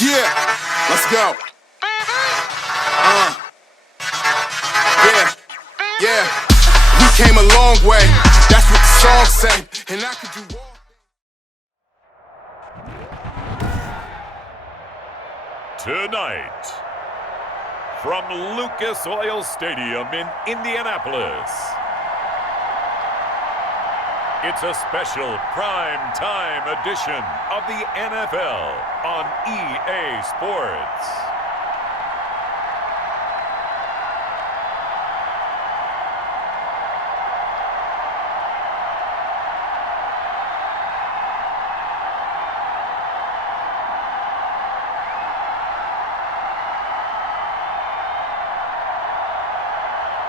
Yeah, let's go. Yeah. We came a long way. That's what the song say. And I could do all. Tonight, from Lucas Oil Stadium in Indianapolis, it's a special prime time edition of the NFL on EA Sports.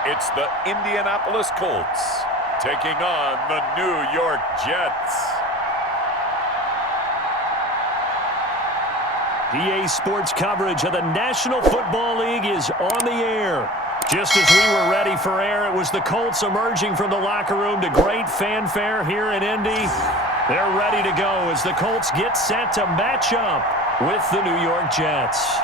It's the Indianapolis Colts taking on the New York Jets. EA Sports coverage of the National Football League is on the air. Just as we were ready for air, it was the Colts emerging from the locker room to great fanfare here in Indy. They're ready to go as the Colts get set to match up with the New York Jets.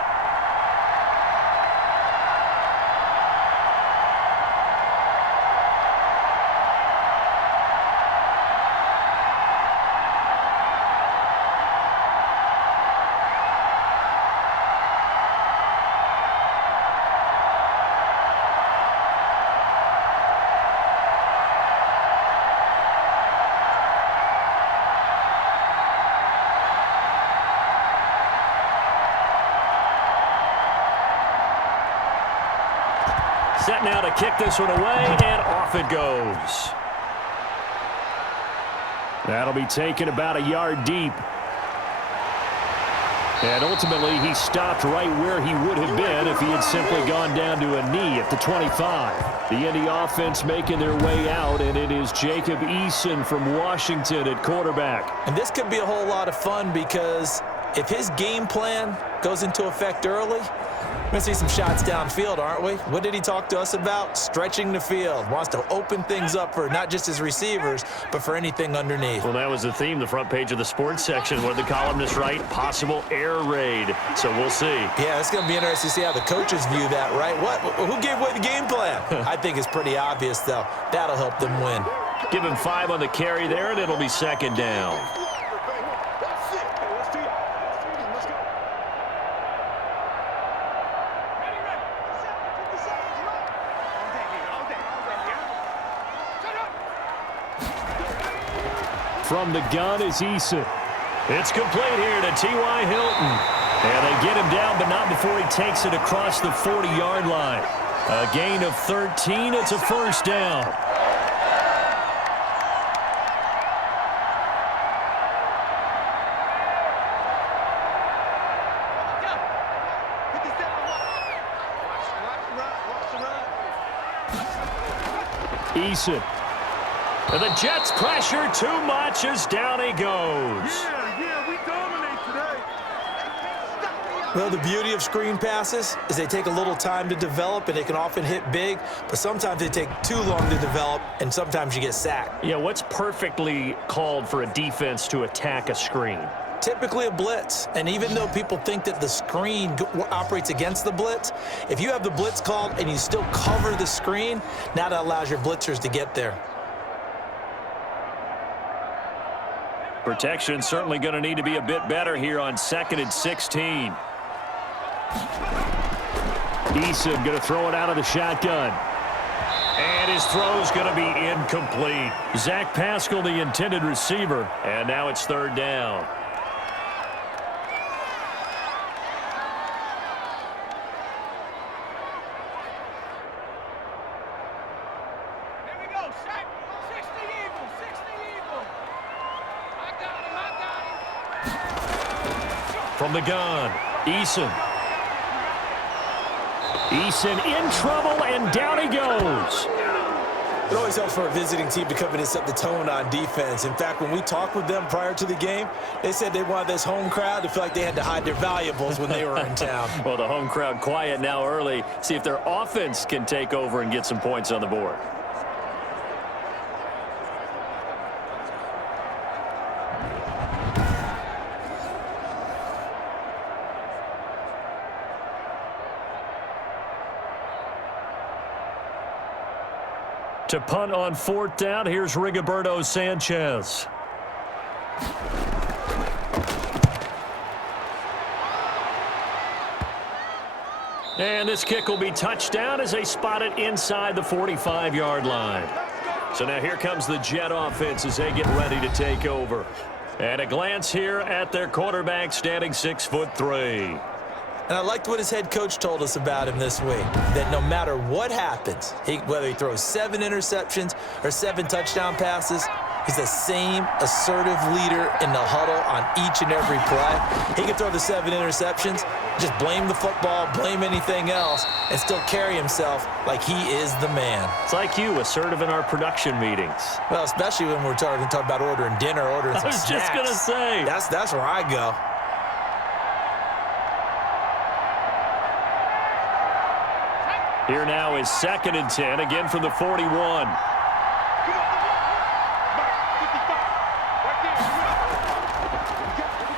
Set now to kick this one away, and off it goes. That'll be taken about a yard deep. And ultimately, he stopped right where he would have been if he had simply gone down to a knee at the 25. The Indy offense making their way out, and it is Jacob Eason from Washington at quarterback. And this could be a whole lot of fun because if his game plan goes into effect early, we're going to see some shots downfield, aren't we? What did he talk to us about? Stretching the field. Wants to open things up for not just his receivers, but for anything underneath. Well, that was the theme, the front page of the sports section. What did the columnists write? Possible air raid. So we'll see. Yeah, it's going to be interesting to see how the coaches view that, right? Who gave away the game plan? I think it's pretty obvious, though. That'll help them win. Give him 5 on the carry there, and it'll be second down. From the gun is Eason. It's complete here to T.Y. Hilton. And they get him down, but not before he takes it across the 40-yard line. A gain of 13. It's a first down. Eason. And the Jets pressure too much as down he goes. Yeah, we dominate today. Well, the beauty of screen passes is they take a little time to develop, and they can often hit big, but sometimes they take too long to develop, and sometimes you get sacked. Yeah, what's perfectly called for a defense to attack a screen? Typically a blitz, and even though people think that the screen operates against the blitz, if you have the blitz called and you still cover the screen, now that allows your blitzers to get there. Protection certainly going to need to be a bit better here on 2nd and 16. Eason going to throw it out of the shotgun. And his throw's going to be incomplete. Zach Pascal, the intended receiver. And now it's third down. From the gun, Eason. Eason in trouble, and down he goes. It always helps for a visiting team to come in and set the tone on defense. In fact, when we talked with them prior to the game, they said they wanted this home crowd to feel like they had to hide their valuables when they were in town. Well, the home crowd quiet now early. See if their offense can take over and get some points on the board. To punt on 4th down, here's Rigoberto Sanchez. And this kick will be touchdown as they spot it inside the 45-yard line. So now here comes the Jet offense as they get ready to take over. And a glance here at their quarterback standing 6'3". And I liked what his head coach told us about him this week, that no matter what happens, whether he throws 7 interceptions or 7 touchdown passes, he's the same assertive leader in the huddle on each and every play. He can throw the 7 interceptions, just blame the football, blame anything else, and still carry himself like he is the man. It's like you, assertive in our production meetings. Well, especially when we're talking about ordering dinner, ordering some snacks. I was just going to say. That's where I go. Here now is 2nd and 10, again from the 41.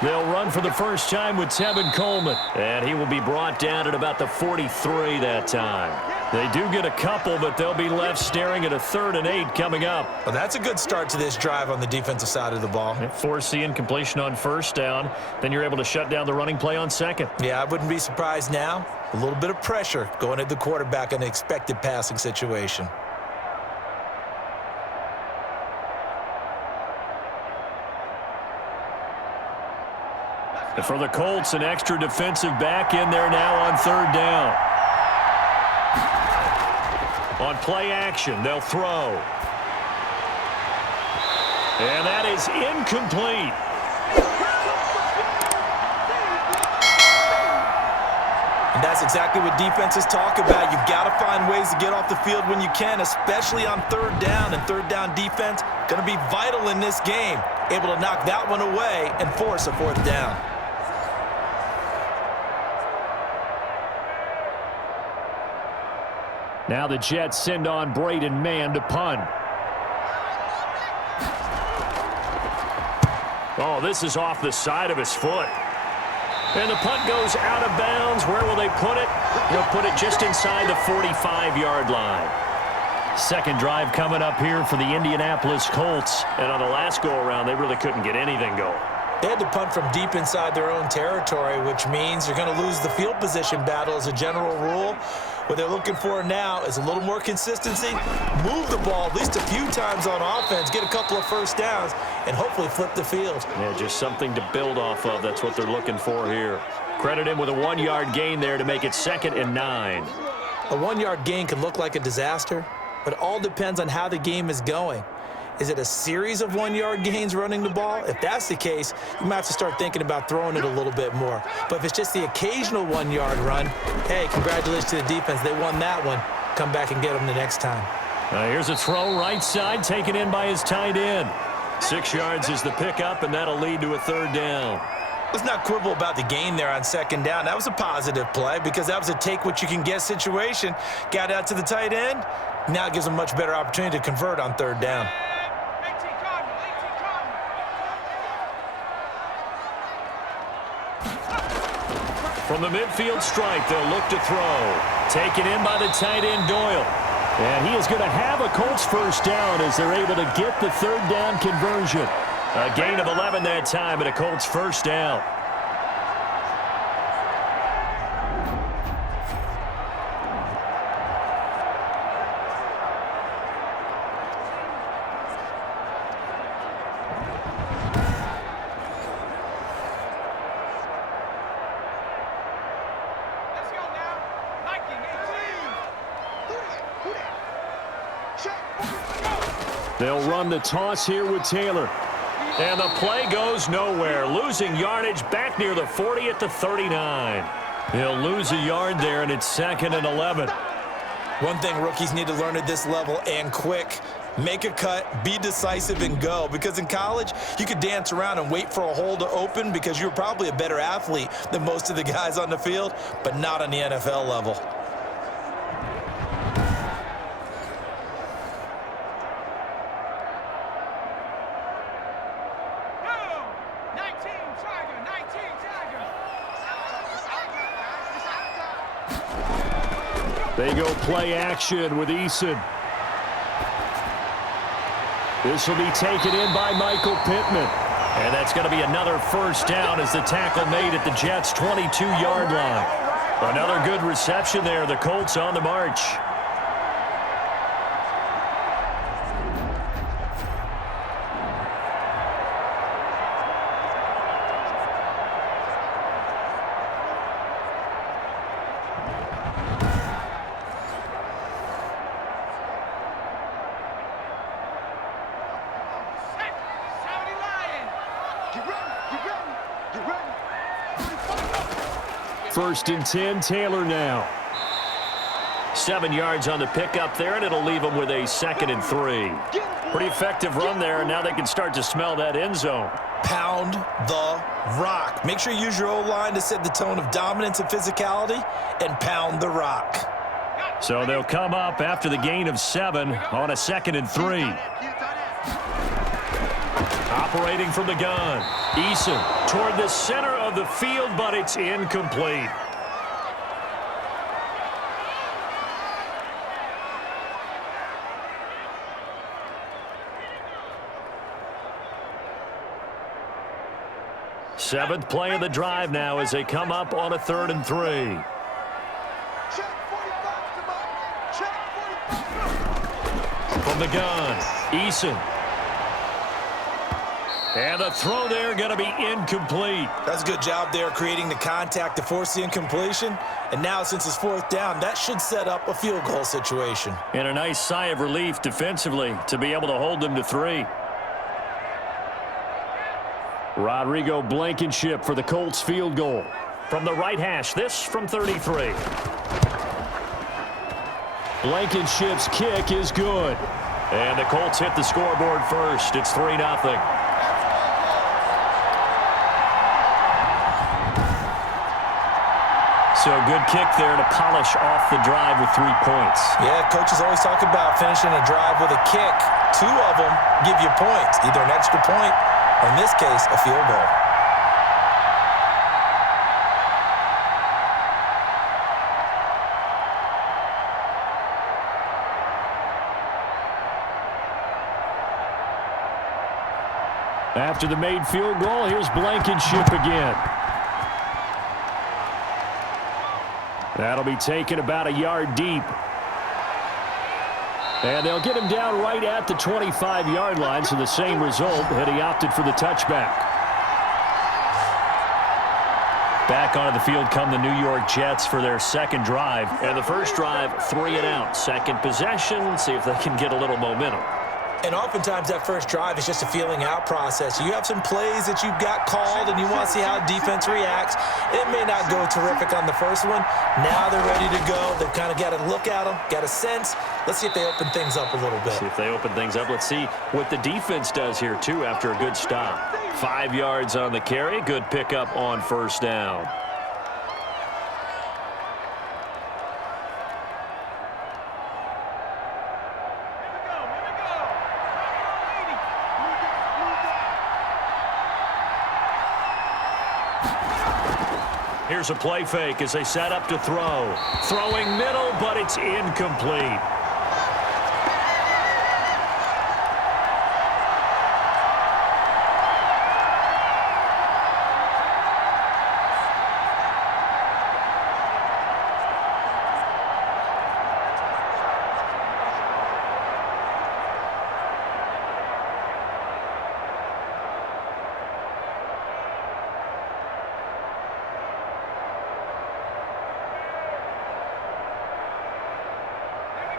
They'll run for the first time with Tevin Coleman, and he will be brought down at about the 43 that time. They do get a couple, but they'll be left staring at a 3rd and 8 coming up. Well, that's a good start to this drive on the defensive side of the ball. Force the incompletion on 1st down, then you're able to shut down the running play on 2nd. Yeah, I wouldn't be surprised now. A little bit of pressure going at the quarterback in an expected passing situation. And for the Colts, an extra defensive back in there now on 3rd down. On play action, they'll throw. And that is incomplete. And that's exactly what defenses talk about. You've got to find ways to get off the field when you can, especially on 3rd down. And 3rd down defense going to be vital in this game. Able to knock that one away and force a 4th down. Now the Jets send on Braden Mann to punt. Oh, this is off the side of his foot. And the punt goes out of bounds. Where will they put it? They'll put it just inside the 45-yard line. 2nd drive coming up here for the Indianapolis Colts. And on the last go-around, they really couldn't get anything going. They had to punt from deep inside their own territory, which means you're going to lose the field position battle as a general rule. What they're looking for now is a little more consistency, move the ball at least a few times on offense, get a couple of 1st downs, and hopefully flip the field. Yeah, just something to build off of. That's what they're looking for here. Credit him with a 1-yard gain there to make it 2nd and 9. A 1-yard gain can look like a disaster, but it all depends on how the game is going. Is it a series of 1-yard gains running the ball? If that's the case, you might have to start thinking about throwing it a little bit more. But if it's just the occasional 1-yard run, hey, congratulations to the defense. They won that one. Come back and get them the next time. Here's a throw right side, taken in by his tight end. 6 yards is the pickup, and that'll lead to a 3rd down. Let's not quibble about the gain there on 2nd down. That was a positive play because that was a take-what-you-can-get situation. Got out to the tight end. Now it gives them a much better opportunity to convert on 3rd down. From the midfield stripe, they'll look to throw. Taken in by the tight end, Doyle. And he is going to have a Colts 1st down as they're able to get the 3rd down conversion. A gain of 11 that time and a Colts 1st down. They'll run the toss here with Taylor. And the play goes nowhere. Losing yardage back near the 40 at the 39. He'll lose a yard there, and it's 2nd and 11. One thing rookies need to learn at this level, and quick, make a cut, be decisive, and go. Because in college, you could dance around and wait for a hole to open because you're probably a better athlete than most of the guys on the field, but not on the NFL level. They go play action with Eason. This will be taken in by Michael Pittman. And that's going to be another first down as the tackle made at the Jets' 22-yard line. Another good reception there. The Colts on the march. First and 10, Taylor now. 7 yards on the pickup there, and it'll leave them with a 2nd and 3. Pretty effective run there, and now they can start to smell that end zone. Pound the rock. Make sure you use your O-line to set the tone of dominance and physicality, and pound the rock. So they'll come up after the gain of 7 on a 2nd and 3. Operating from the gun. Eason toward the center of the field, but it's incomplete. Seventh play of the drive now as they come up on a 3rd and 3. From the gun, Eason. And the throw there going to be incomplete. That's a good job there creating the contact to force the incompletion. And now since it's 4th down, that should set up a field goal situation. And a nice sigh of relief defensively to be able to hold them to 3. Rodrigo Blankenship for the Colts field goal. From the right hash, this from 33. Blankenship's kick is good. And the Colts hit the scoreboard first. It's 3-0. So a good kick there to polish off the drive with 3 points. Yeah, coaches always talk about finishing a drive with a kick. 2 of them give you points, either an extra point or, in this case, a field goal. After the made field goal, here's Blankenship again. That'll be taken about a yard deep. And they'll get him down right at the 25-yard line, so the same result had he opted for the touchback. Back onto the field come the New York Jets for their 2nd drive. And the first drive, 3 and out. 2nd possession, see if they can get a little momentum. And oftentimes that first drive is just a feeling out process. You have some plays that you've got called and you want to see how defense reacts. It may not go terrific on the first one. Now they're ready to go. They've kind of got to look at them, got a sense. Let's see if they open things up a little bit. See if they open things up. Let's see what the defense does here, too, after a good stop. 5 yards on the carry. Good pickup on 1st down. Here's a play fake as they set up to throw. Throwing middle, but it's incomplete.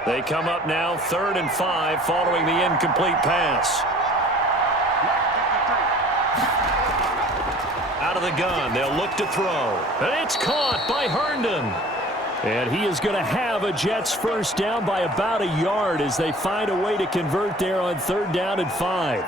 They come up now 3rd and 5 following the incomplete pass. Out of the gun, they'll look to throw. And it's caught by Herndon. And he is going to have a Jets first down by about a yard as they find a way to convert there on 3rd down and 5.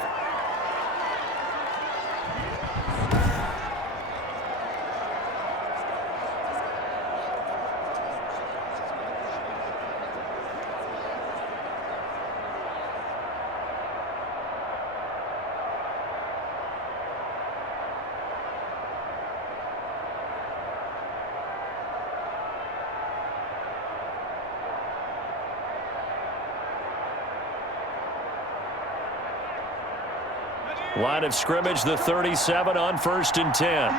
Line of scrimmage, the 37 on 1st and 10.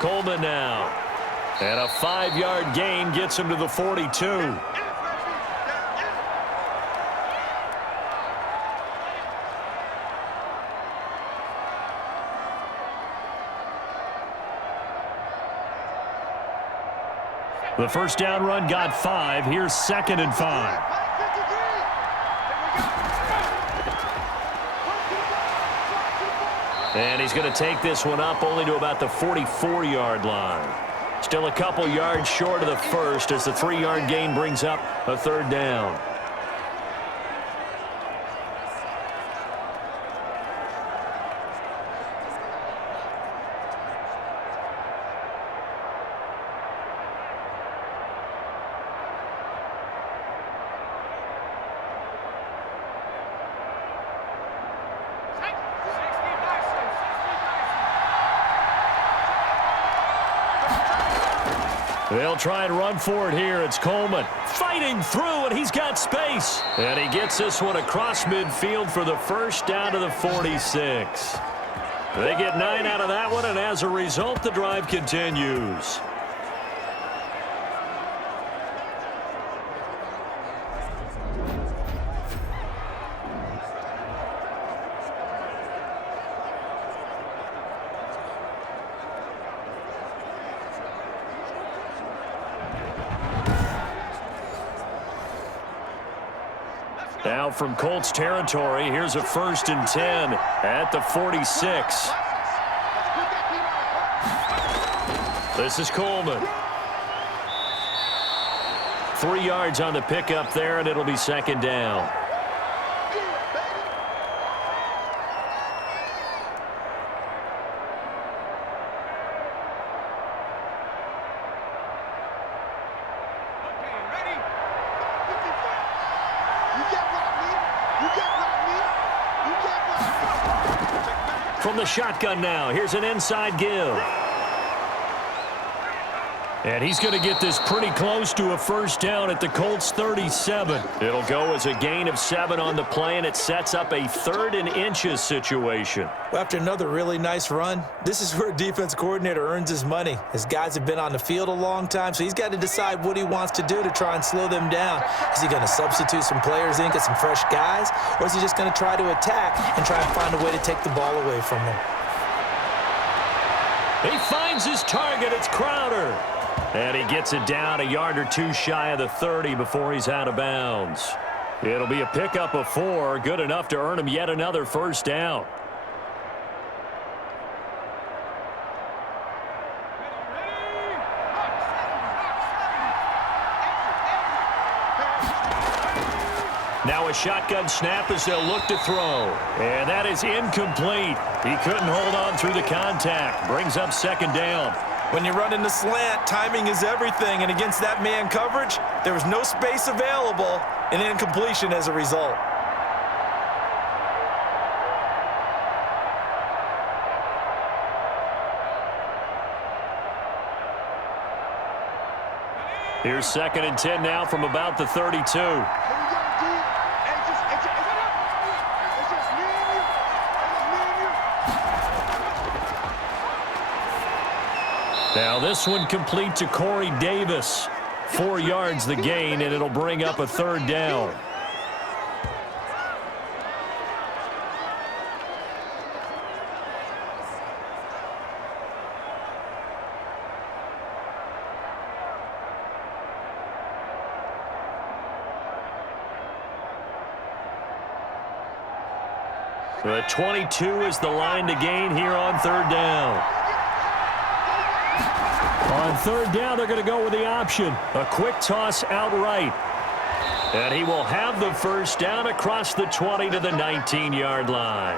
Coleman now. And a 5-yard gain gets him to the 42. The first down run got 5. Here's 2nd and 5. And he's going to take this one up only to about the 44-yard line. Still a couple yards short of the first as the 3-yard gain brings up a 3rd down. They'll try and run for it here. It's Coleman fighting through, and he's got space. And he gets this one across midfield for the first down to the 46. They get 9 out of that one, and as a result, the drive continues. Now from Colts territory, here's a 1st and 10 at the 46. This is Coleman. 3 yards on the pickup there, and it'll be 2nd down. From the shotgun now, here's an inside give. And he's going to get this pretty close to a 1st down at the Colts 37. It'll go as a gain of 7 on the play, and it sets up a 3rd and inches situation. Well, after another really nice run, this is where a defense coordinator earns his money. His guys have been on the field a long time, so he's got to decide what he wants to do to try and slow them down. Is he going to substitute some players in, get some fresh guys, or is he just going to try to attack and try and find a way to take the ball away from them? He finds his target. It's Crowder. And he gets it down a yard or 2 shy of the 30 before he's out of bounds. It'll be a pickup of 4, good enough to earn him yet another 1st down. Now a shotgun snap as they'll look to throw. And that is incomplete. He couldn't hold on through the contact. Brings up 2nd down. When you run in the slant, timing is everything, and against that man coverage, there was no space available, and incompletion as a result. Here's 2nd and 10 now from about the 32. Now this one complete to Corey Davis. 4 yards the gain, and it'll bring up a 3rd down. The 22 is the line to gain here on 3rd down. On 3rd down, they're going to go with the option. A quick toss outright. And he will have the 1st down across the 20 to the 19-yard line.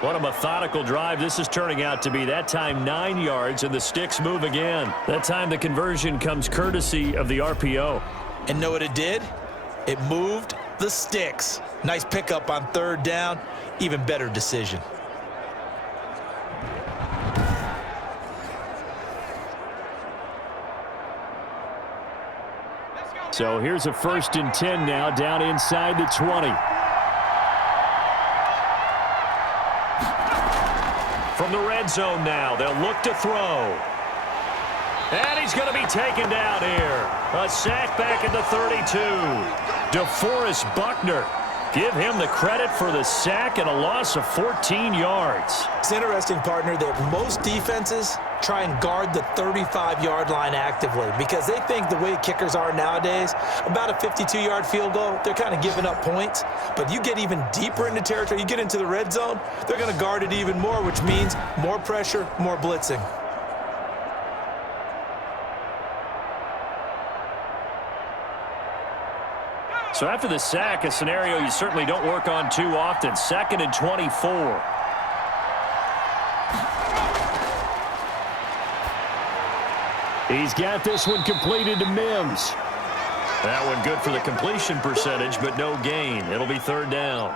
What a methodical drive this is turning out to be. That time 9 yards, and the sticks move again. That time the conversion comes courtesy of the RPO. And know what it did? It moved the sticks. Nice pickup on 3rd down. Even better decision. So here's a 1st and 10 now down inside the 20. From the red zone now, they'll look to throw. And he's going to be taken down here. A sack back at the 32. DeForest Buckner. Give him the credit for the sack and a loss of 14 yards. It's interesting, partner, that most defenses try and guard the 35-yard line actively because they think the way kickers are nowadays, about a 52-yard field goal, they're kind of giving up points. But you get even deeper into territory, you get into the red zone, they're going to guard it even more, which means more pressure, more blitzing. So after the sack, a scenario you certainly don't work on too often. 2nd and 24. He's got this one completed to Mims. That one good for the completion percentage, but no gain. It'll be 3rd down.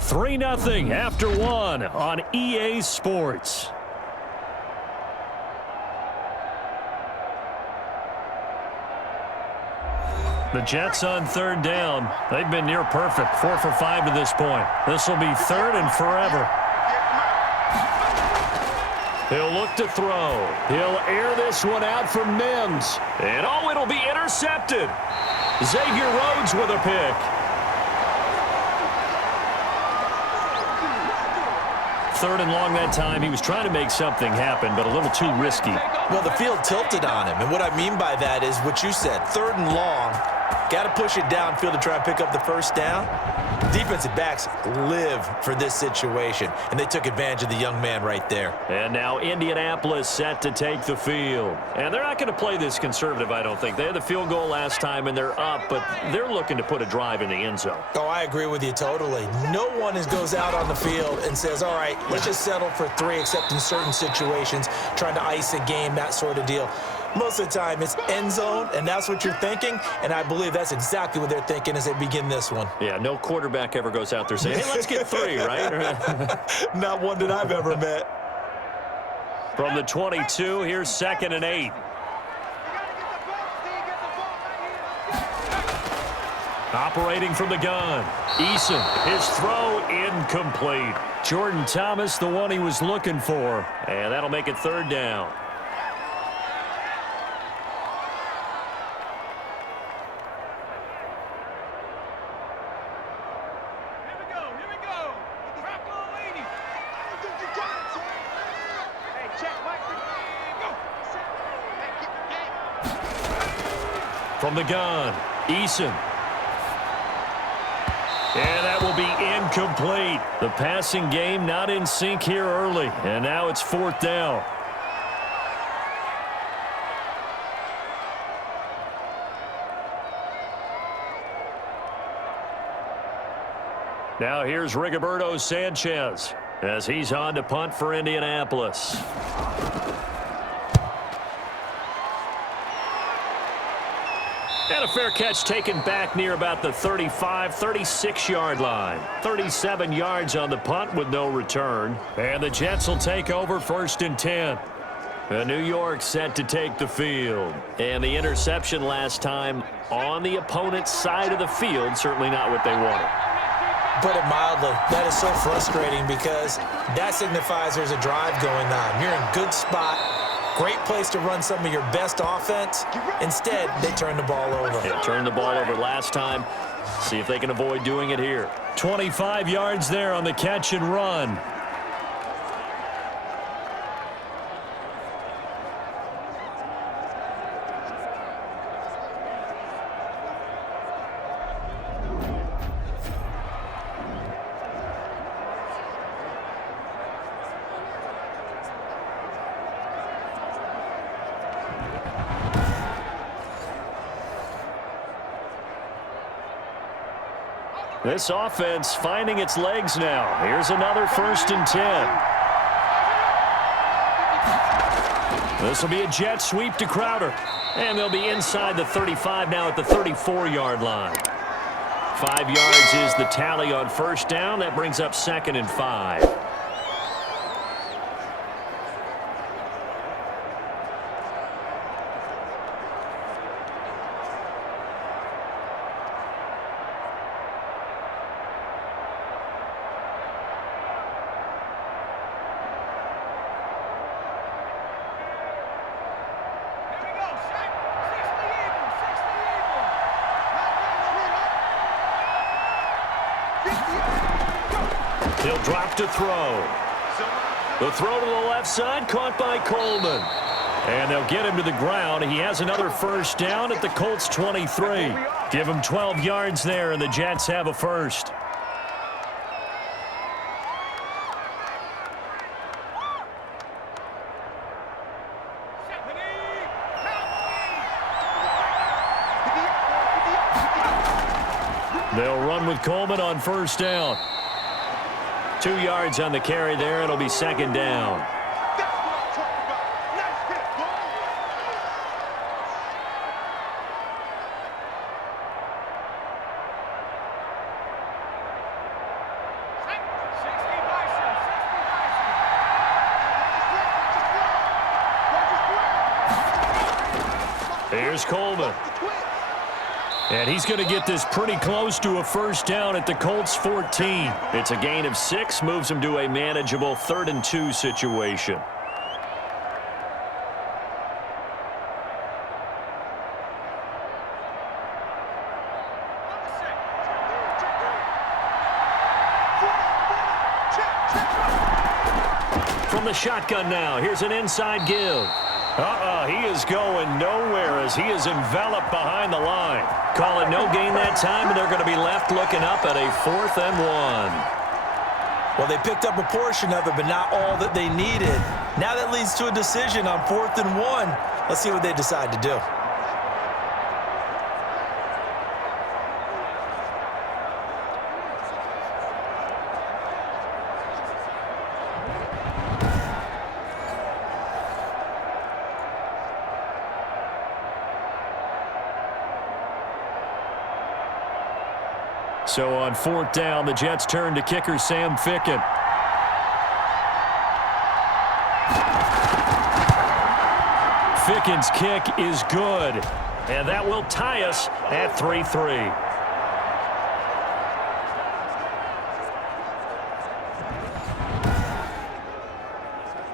(3-0) after 1 on EA Sports. The Jets on 3rd down. They've been near perfect. 4 for 5 to this point. This will be 3rd and forever. He'll look to throw. He'll air this one out for Mims. And oh, it'll be intercepted. Xavier Rhodes with a pick. 3rd and long that time. He was trying to make something happen, but a little too risky. Well, the field tilted on him, and what I mean by that is what you said, 3rd and long. Got to push it downfield to try and pick up the 1st down. Defensive backs live for this situation, and they took advantage of the young man right there. And now Indianapolis set to take the field. And they're not going to play this conservative, I don't think. They had the field goal last time, and they're up, but they're looking to put a drive in the end zone. Oh, I agree with you totally. No one goes out on the field and says, all right, let's just settle for 3, except in certain situations, trying to ice a game, that sort of deal. Most of the time, it's end zone, and that's what you're thinking, and I believe that's exactly what they're thinking as they begin this one. Yeah, no quarterback ever goes out there saying, hey, let's get 3, right? Not one that I've ever met. From the 22, here's 2nd and 8. Operating from the gun. Eason, his throw incomplete. Jordan Thomas, the one he was looking for, and that'll make it 3rd down. From the gun, Eason. And that will be incomplete. The passing game not in sync here early. And now it's 4th down. Now here's Rigoberto Sanchez as he's on to punt for Indianapolis. And a fair catch taken back near about the 35, 36-yard line. 37 yards on the punt with no return. And the Jets will take over 1st and 10. New York set to take the field. And the interception last time on the opponent's side of the field, certainly not what they wanted. Put it mildly, that is so frustrating because that signifies there's a drive going on. You're in a good spot. Great place to run some of your best offense. Instead, they turn the ball over. They turned the ball over last time. See if they can avoid doing it here. 25 yards there on the catch and run. This offense finding its legs now. Here's another 1st and 10. This will be a jet sweep to Crowder. And they'll be inside the 35 now at the 34-yard line. 5 yards is the tally on 1st down. That brings up 2nd and 5. He'll drop to throw. The throw to the left side, caught by Coleman. And they'll get him to the ground. He has another first down at the Colts 23. Give him 12 yards there, and the Jets have a first. They'll run with Coleman on first down. 2 yards on the carry there. It'll be second down. Here's Coleman. And he's going to get this pretty close to a first down at the Colts 14. It's a gain of 6, moves him to a manageable 3rd and 2 situation. From the shotgun now, here's an inside give. He is going nowhere as he is enveloped behind the line. Call it no gain that time, and they're going to be left looking up at a 4th and 1. Well, they picked up a portion of it, but not all that they needed. Now that leads to a decision on 4th and 1. Let's see what they decide to do. So on 4th down, the Jets turn to kicker Sam Ficken. Ficken's kick is good, and that will tie us at 3-3.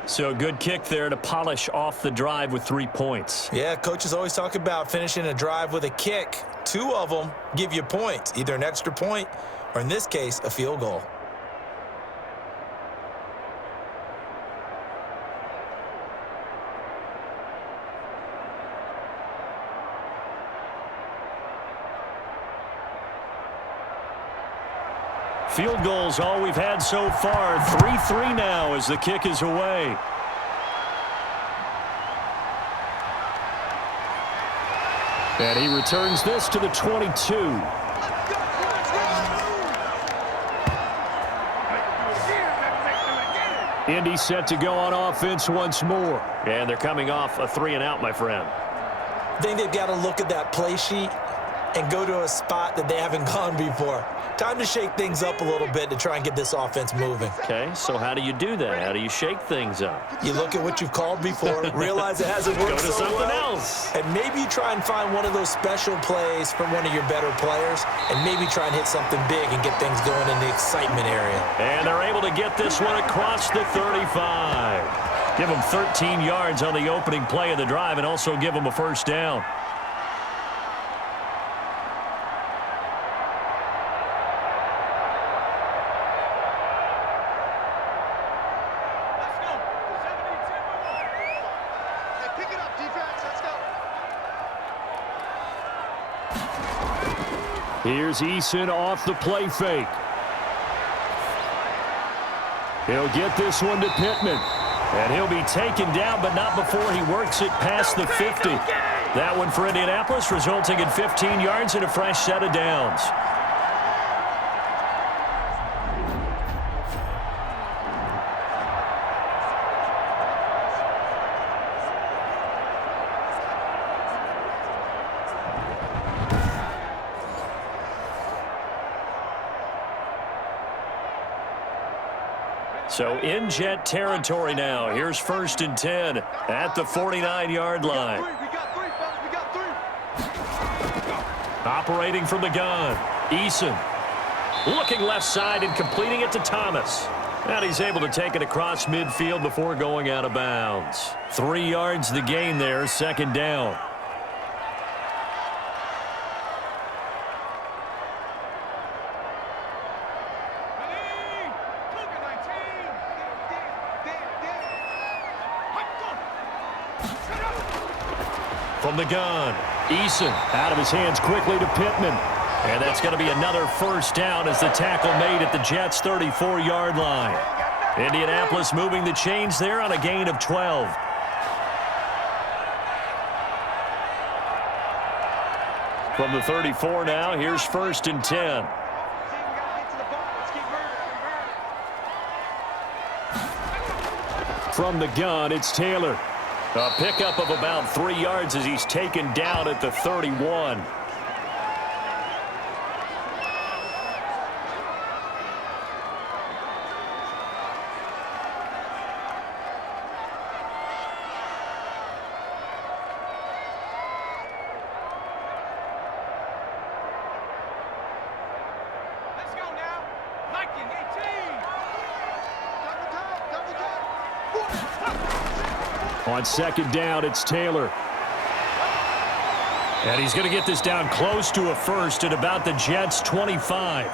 So good kick there to polish off the drive with 3 points. Yeah, coaches always talk about finishing a drive with a kick. 2 of them give you points, either an extra point or, in this case, a field goal. Field goals all we've had so far. 3-3 now as the kick is away. And he returns this to the 22. Indy set to go on offense once more. And they're coming off a 3-and-out, my friend. I think they've got to look at that play sheet and go to a spot that they haven't gone before. Time to shake things up a little bit to try and get this offense moving. Okay, so how do you do that? How do you shake things up? You look at what you've called before, realize it hasn't worked Go to so something well, else. and maybe try and find one of those special plays from one of your better players, and maybe try and hit something big and get things going in the excitement area. And they're able to get this one across the 35. Give them 13 yards on the opening play of the drive and also give them a first down. Here's Eason off the play fake. He'll get this one to Pittman. And he'll be taken down, but not before he works it past the 50. That one for Indianapolis, resulting in 15 yards and a fresh set of downs. So in Jet territory now. Here's 1st and 10 at the 49-yard line. Operating from the gun, Eason. Looking left side and completing it to Thomas. And he's able to take it across midfield before going out of bounds. 3 yards the gain there, 2nd down. From the gun, Eason out of his hands quickly to Pittman. And that's going to be another first down as the tackle made at the Jets' 34-yard line. Indianapolis moving the chains there on a gain of 12. From the 34 now, here's 1st and 10. From the gun, it's Taylor. A pickup of about 3 yards as he's taken down at the 31. On 2nd down, it's Taylor. And he's going to get this down close to a first at about the Jets' 25.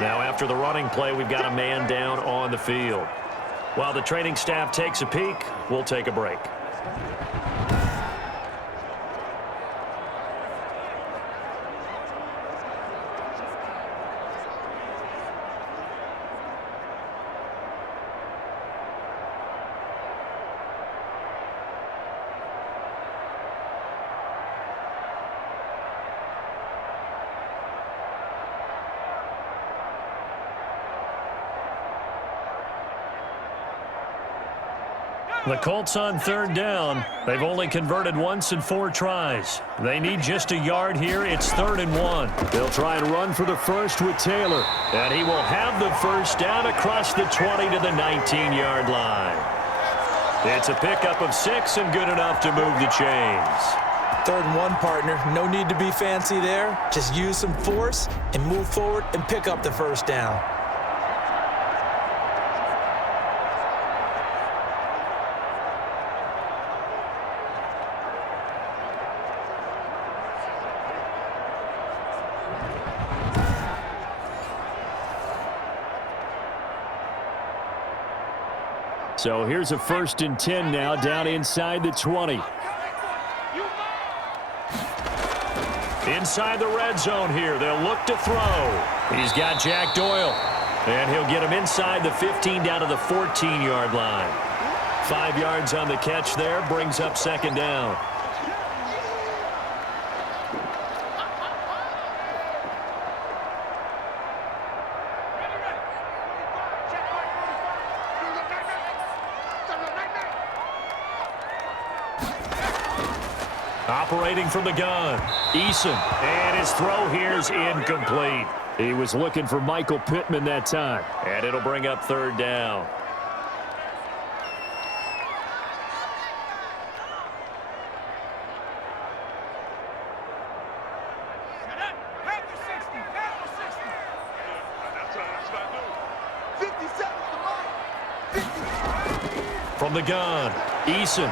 Now, after the running play, we've got a man down on the field. While the training staff takes a peek, we'll take a break. The Colts on 3rd down. They've only converted once in 4 tries. They need just a yard here. It's 3rd and 1. They'll try and run for the first with Taylor. And he will have the first down across the 20 to the 19-yard line. It's a pickup of 6 and good enough to move the chains. 3rd and 1, partner. No need to be fancy there. Just use some force and move forward and pick up the first down. So here's a 1st and 10 now down inside the 20. Inside the red zone here. They'll look to throw. He's got Jack Doyle. And he'll get him inside the 15 down to the 14-yard line. 5 yards on the catch there. Brings up 2nd down. Operating from the gun, Eason, and his throw here's incomplete. He was looking for Michael Pittman that time, and it'll bring up 3rd down. From the gun, Eason.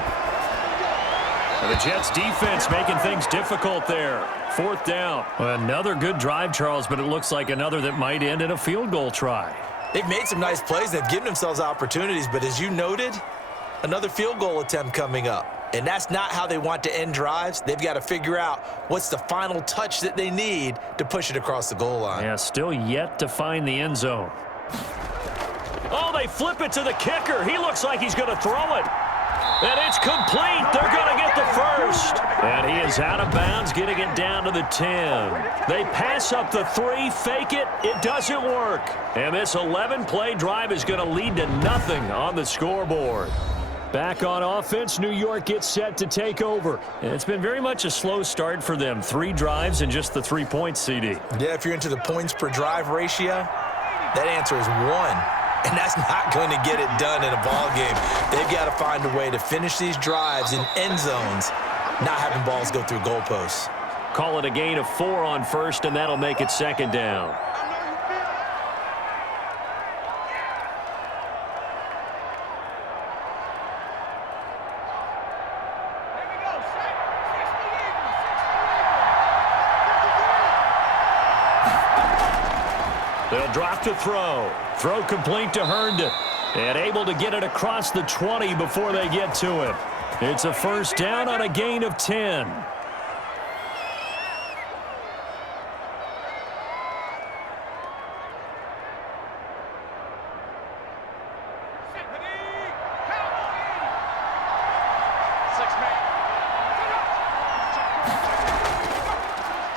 The Jets defense making things difficult there. 4th down. Another good drive, Charles, but it looks like another that might end in a field goal try. They've made some nice plays. They've given themselves opportunities, but as you noted, another field goal attempt coming up. And that's not how they want to end drives. They've got to figure out what's the final touch that they need to push it across the goal line. Yeah, still yet to find the end zone. Oh, they flip it to the kicker. He looks like he's going to throw it. And it's complete. They're going to get the first. And he is out of bounds, getting it down to the 10. They pass up the 3, fake it. It doesn't work. And this 11-play drive is going to lead to nothing on the scoreboard. Back on offense, New York gets set to take over. And it's been very much a slow start for them. 3 drives and just the 3 points, CD. Yeah, if you're into the points per drive ratio, that answer is 1. And that's not going to get it done in a ball game. They've got to find a way to finish these drives in end zones, not having balls go through goalposts. Call it a gain of 4 on 1st, and that'll make it 2nd down. They'll drop to throw. Throw complete to Herndon. And able to get it across the 20 before they get to it. It's a 1st down on a gain of 10.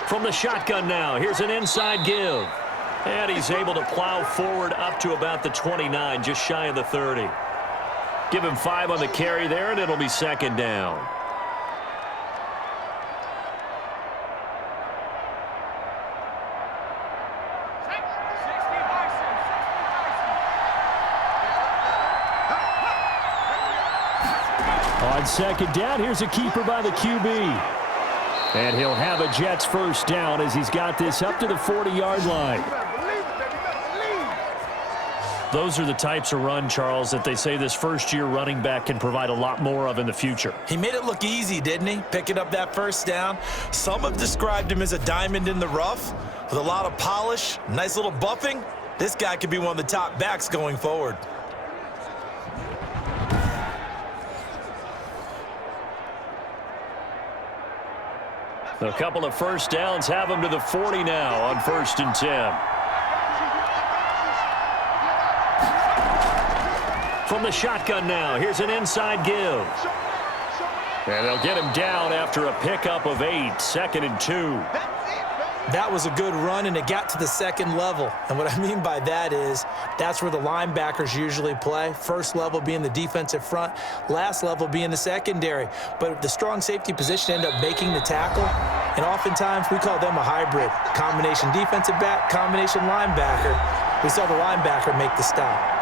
From the shotgun now, here's an inside give. And he's able to plow forward up to about the 29, just shy of the 30. Give him 5 on the carry there, and it'll be second down. On second down, here's a keeper by the QB. And he'll have a Jets first down as he's got this up to the 40-yard line. Those are the types of run, Charles, that they say this first-year running back can provide a lot more of in the future. He made it look easy, didn't he? Picking up that first down. Some have described him as a diamond in the rough with a lot of polish, nice little buffing. This guy could be one of the top backs going forward. A couple of first downs have him to the 40 now on 1st and 10. From the shotgun now, here's an inside give. And they'll get him down after a pickup of 8, 2nd and 2. That was a good run, and it got to the second level. And what I mean by that is that's where the linebackers usually play. First level being the defensive front, last level being the secondary. But the strong safety position ended up making the tackle, and oftentimes we call them a hybrid. Combination defensive back, combination linebacker. We saw the linebacker make the stop.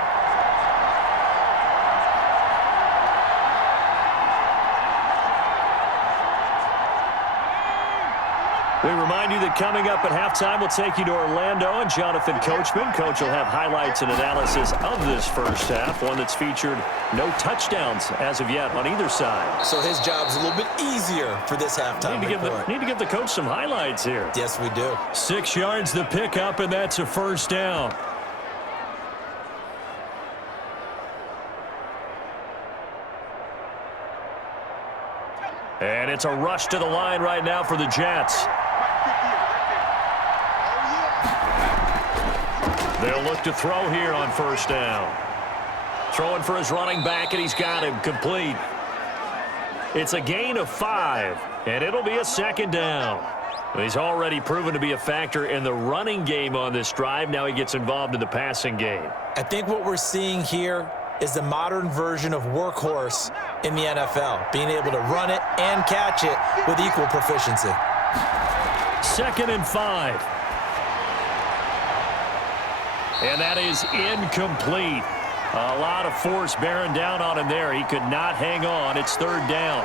We remind you that coming up at halftime, we'll take you to Orlando and Jonathan Coachman. Coach will have highlights and analysis of this first half, one that's featured no touchdowns as of yet on either side. So his job's a little bit easier for this halftime report. Need to give the coach some highlights here. Yes, we do. 6 yards the pickup, and that's a first down. And it's a rush to the line right now for the Jets. They'll look to throw here on first down. Throwing for his running back, and he's got him complete. It's a gain of 5, and it'll be a second down. He's already proven to be a factor in the running game on this drive. Now he gets involved in the passing game. I think what we're seeing here is the modern version of workhorse in the NFL, being able to run it and catch it with equal proficiency. 2nd and 5. And that is incomplete. A lot of force bearing down on him there. He could not hang on. It's 3rd down.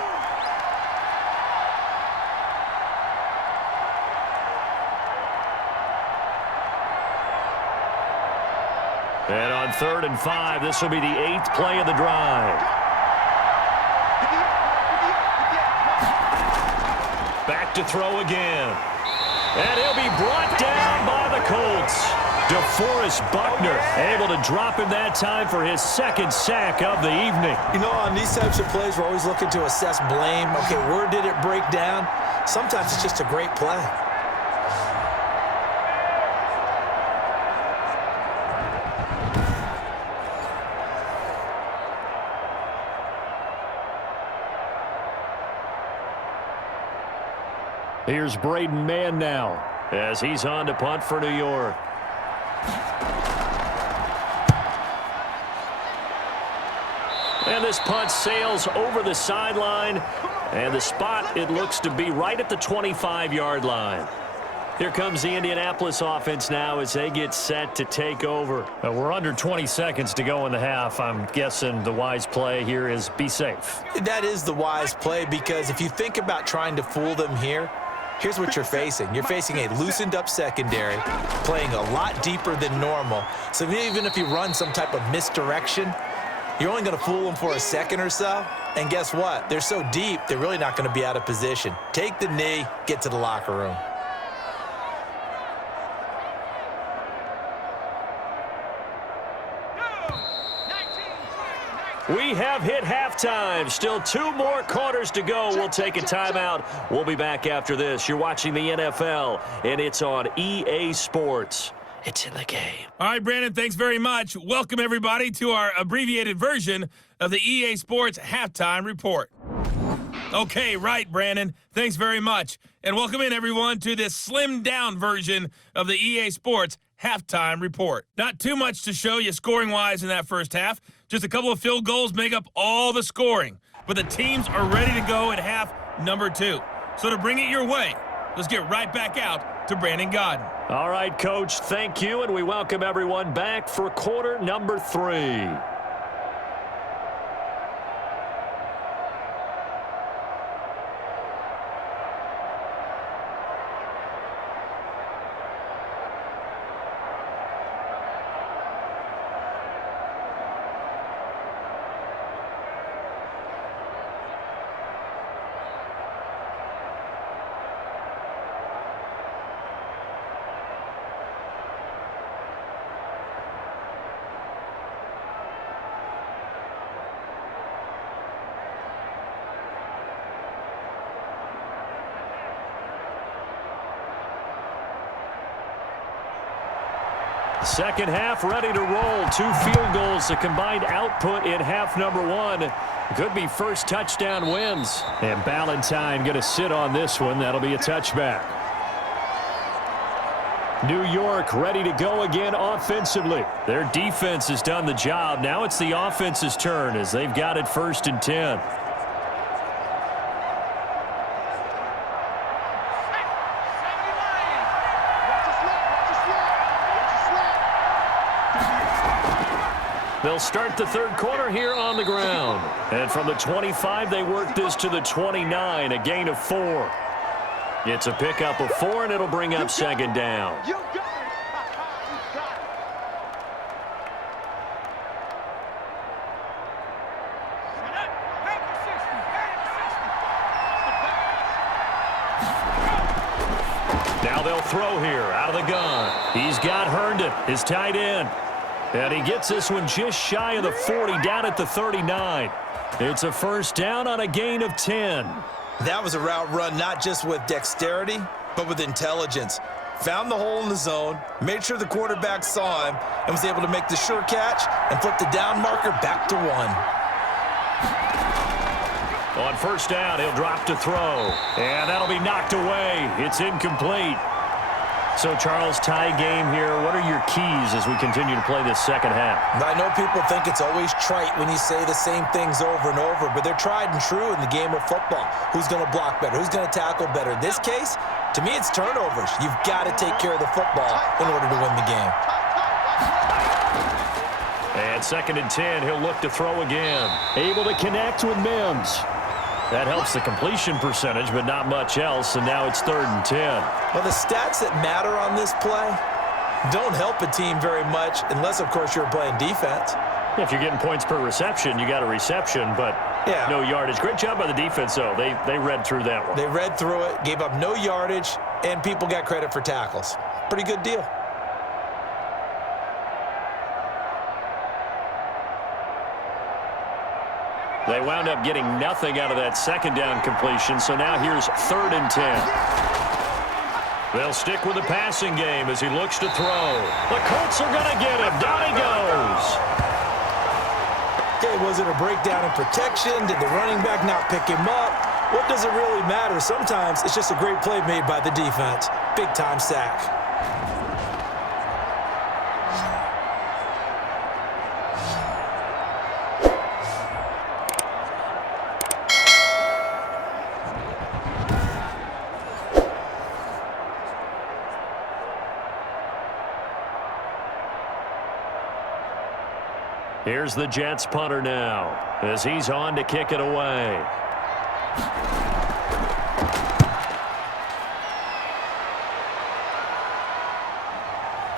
And on 3rd and 5, this will be the 8th play of the drive. Back to throw again. And he'll be brought down by the Colts. DeForest Buckner able to drop him that time for his 2nd sack of the evening. You know, on these types of plays, we're always looking to assess blame. Okay, where did it break down? Sometimes it's just a great play. Here's Braden Mann now as he's on to punt for New York. And this punt sails over the sideline, and the spot, it looks to be right at the 25-yard line. Here comes the Indianapolis offense now as they get set to take over. We're under 20 seconds to go in the half. I'm guessing the wise play here is be safe. That is the wise play, because if you think about trying to fool them here, here's what you're facing. You're facing a loosened-up secondary, playing a lot deeper than normal. So even if you run some type of misdirection, you're only going to fool them for a second or so. And guess what? They're so deep, they're really not going to be out of position. Take the knee, get to the locker room. We have hit halftime. Still 2 more quarters to go. We'll take a timeout. We'll be back after this. You're watching the NFL, and it's on EA Sports. It's in the game. All right, Brandon, thanks very much. Welcome, everybody, to our abbreviated version of the EA Sports Halftime Report. Okay, right, Brandon. Thanks very much. And welcome in, everyone, to this slimmed-down version of the EA Sports Halftime Report. Not too much to show you scoring-wise in that first half. Just a couple of field goals make up all the scoring. But the teams are ready to go at half number 2. So to bring it your way, let's get right back out to Brandon Godden. All right, Coach, thank you, and we welcome everyone back for quarter number 3. Second half ready to roll. 2 field goals, the combined output in half number 1. Could be first touchdown wins. And Ballantyne going to sit on this one. That'll be a touchback. New York ready to go again offensively. Their defense has done the job. Now it's the offense's turn as they've got it 1st and 10. They'll start the third quarter here on the ground. And from the 25, they work this to the 29, a gain of 4. It's a pickup of 4, and it'll bring up second down. You got it. You got it. Now they'll throw here out of the gun. He's got Herndon, his tight end. And he gets this one just shy of the 40, down at the 39. It's a first down on a gain of 10. That was a route run not just with dexterity, but with intelligence. Found the hole in the zone, made sure the quarterback saw him, and was able to make the sure catch and flip the down marker back to 1. On first down, he'll drop to throw. And that'll be knocked away. It's incomplete. So, Charles, tie game here. What are your keys as we continue to play this second half? I know people think it's always trite when you say the same things over and over, but they're tried and true in the game of football. Who's going to block better? Who's going to tackle better? In this case, to me, it's turnovers. You've got to take care of the football in order to win the game. And 2nd and 10, he'll look to throw again. Able to connect with Mims. That helps the completion percentage, but not much else, and now it's 3rd and 10. Well, the stats that matter on this play don't help a team very much unless, of course, you're playing defense. If you're getting points per reception, you got a reception, but no yardage. Great job by the defense, though. They read through that one. They read through it, gave up no yardage, and people got credit for tackles. Pretty good deal. They wound up getting nothing out of that second down completion, so now here's 3rd and 10. They'll stick with the passing game as he looks to throw. The Colts are going to get him. Down he goes. Okay, was it a breakdown in protection? Did the running back not pick him up? What does it really matter? Sometimes it's just a great play made by the defense. Big-time sack. Here's the Jets punter now as he's on to kick it away.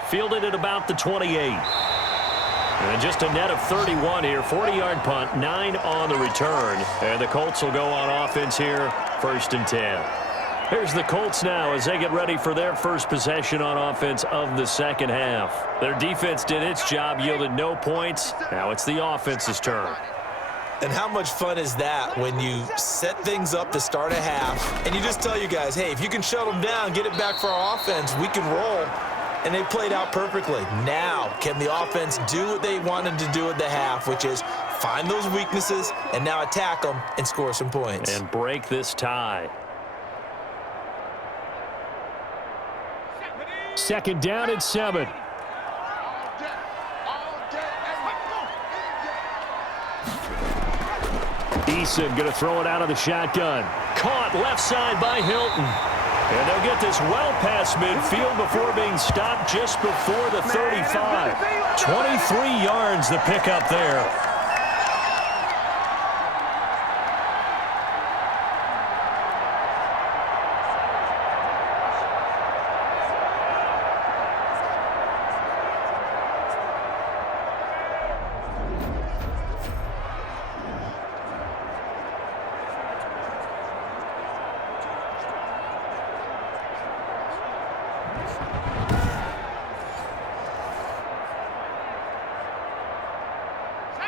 Fielded at about the 28. And just a net of 31 here. 40-yard punt, 9 on the return. And the Colts will go on offense here, 1st and 10. Here's the Colts now as they get ready for their first possession on offense of the second half. Their defense did its job, yielded no points. Now it's the offense's turn. And how much fun is that when you set things up to start a half and you just tell you guys, hey, if you can shut them down, get it back for our offense, we can roll. And they played out perfectly. Now, can the offense do what they wanted to do at the half, which is find those weaknesses, and now attack them and score some points. And break this tie. Second down at 7. Eason going to throw it out of the shotgun. Caught left side by Hilton. And they'll get this well past midfield before being stopped just before the 35. 23 yards the pickup there.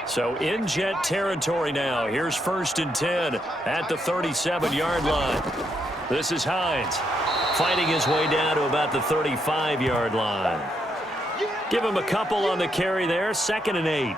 So in Jet territory now. Here's 1st and 10 at the 37-yard line. This is Hines fighting his way down to about the 35-yard line. Give him a couple on the carry there. 2nd and 8.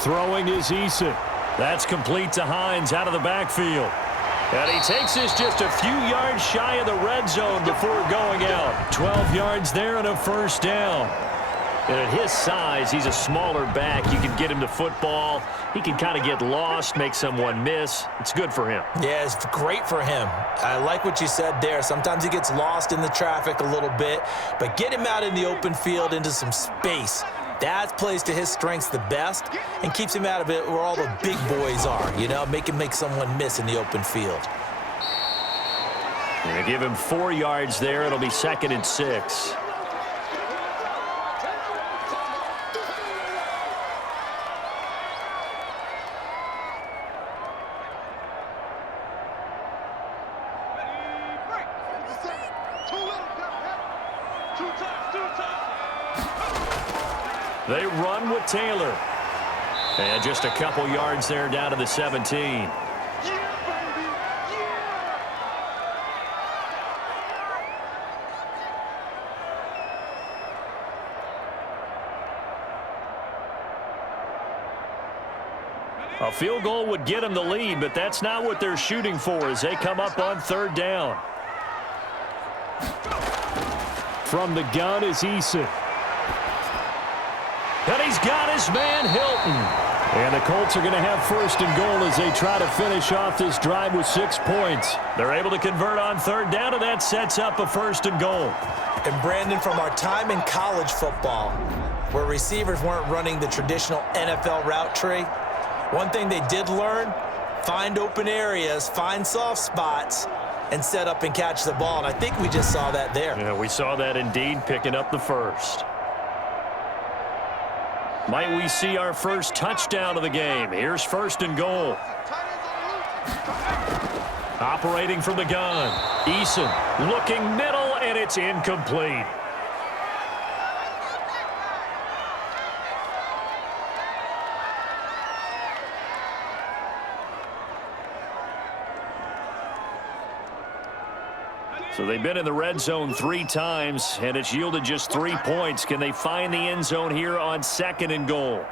Throwing is Eason. That's complete to Hines out of the backfield. And he takes this just a few yards shy of the red zone before going out. 12 yards there and a 1st down. And at his size, he's a smaller back. You can get him to football. He can kind of get lost, make someone miss. It's good for him. Yeah, it's great for him. I like what you said there. Sometimes he gets lost in the traffic a little bit, but get him out in the open field into some space. That plays to his strengths the best and keeps him out of it where all the big boys are, you know, make someone miss in the open field. Going to give him 4 yards there. It'll be 2nd and 6. They run with Taylor. And just a couple yards there down to the 17. A field goal would get them the lead, but that's not what they're shooting for as they come up on 3rd down. From the gun is Eason. And he's got his man, Hilton. And the Colts are going to have 1st and goal as they try to finish off this drive with 6 points. They're able to convert on 3rd down, and that sets up a 1st and goal. And Brandon, from our time in college football, where receivers weren't running the traditional NFL route tree, one thing they did learn, find open areas, find soft spots, and set up and catch the ball. And I think we just saw that there. Yeah, we saw that indeed, picking up the 1st. Might we see our first touchdown of the game? Here's 1st and goal. Operating from the gun. Eason looking middle, and it's incomplete. So they've been in the red zone 3 times, and it's yielded just 3 points. Can they find the end zone here on 2nd and goal?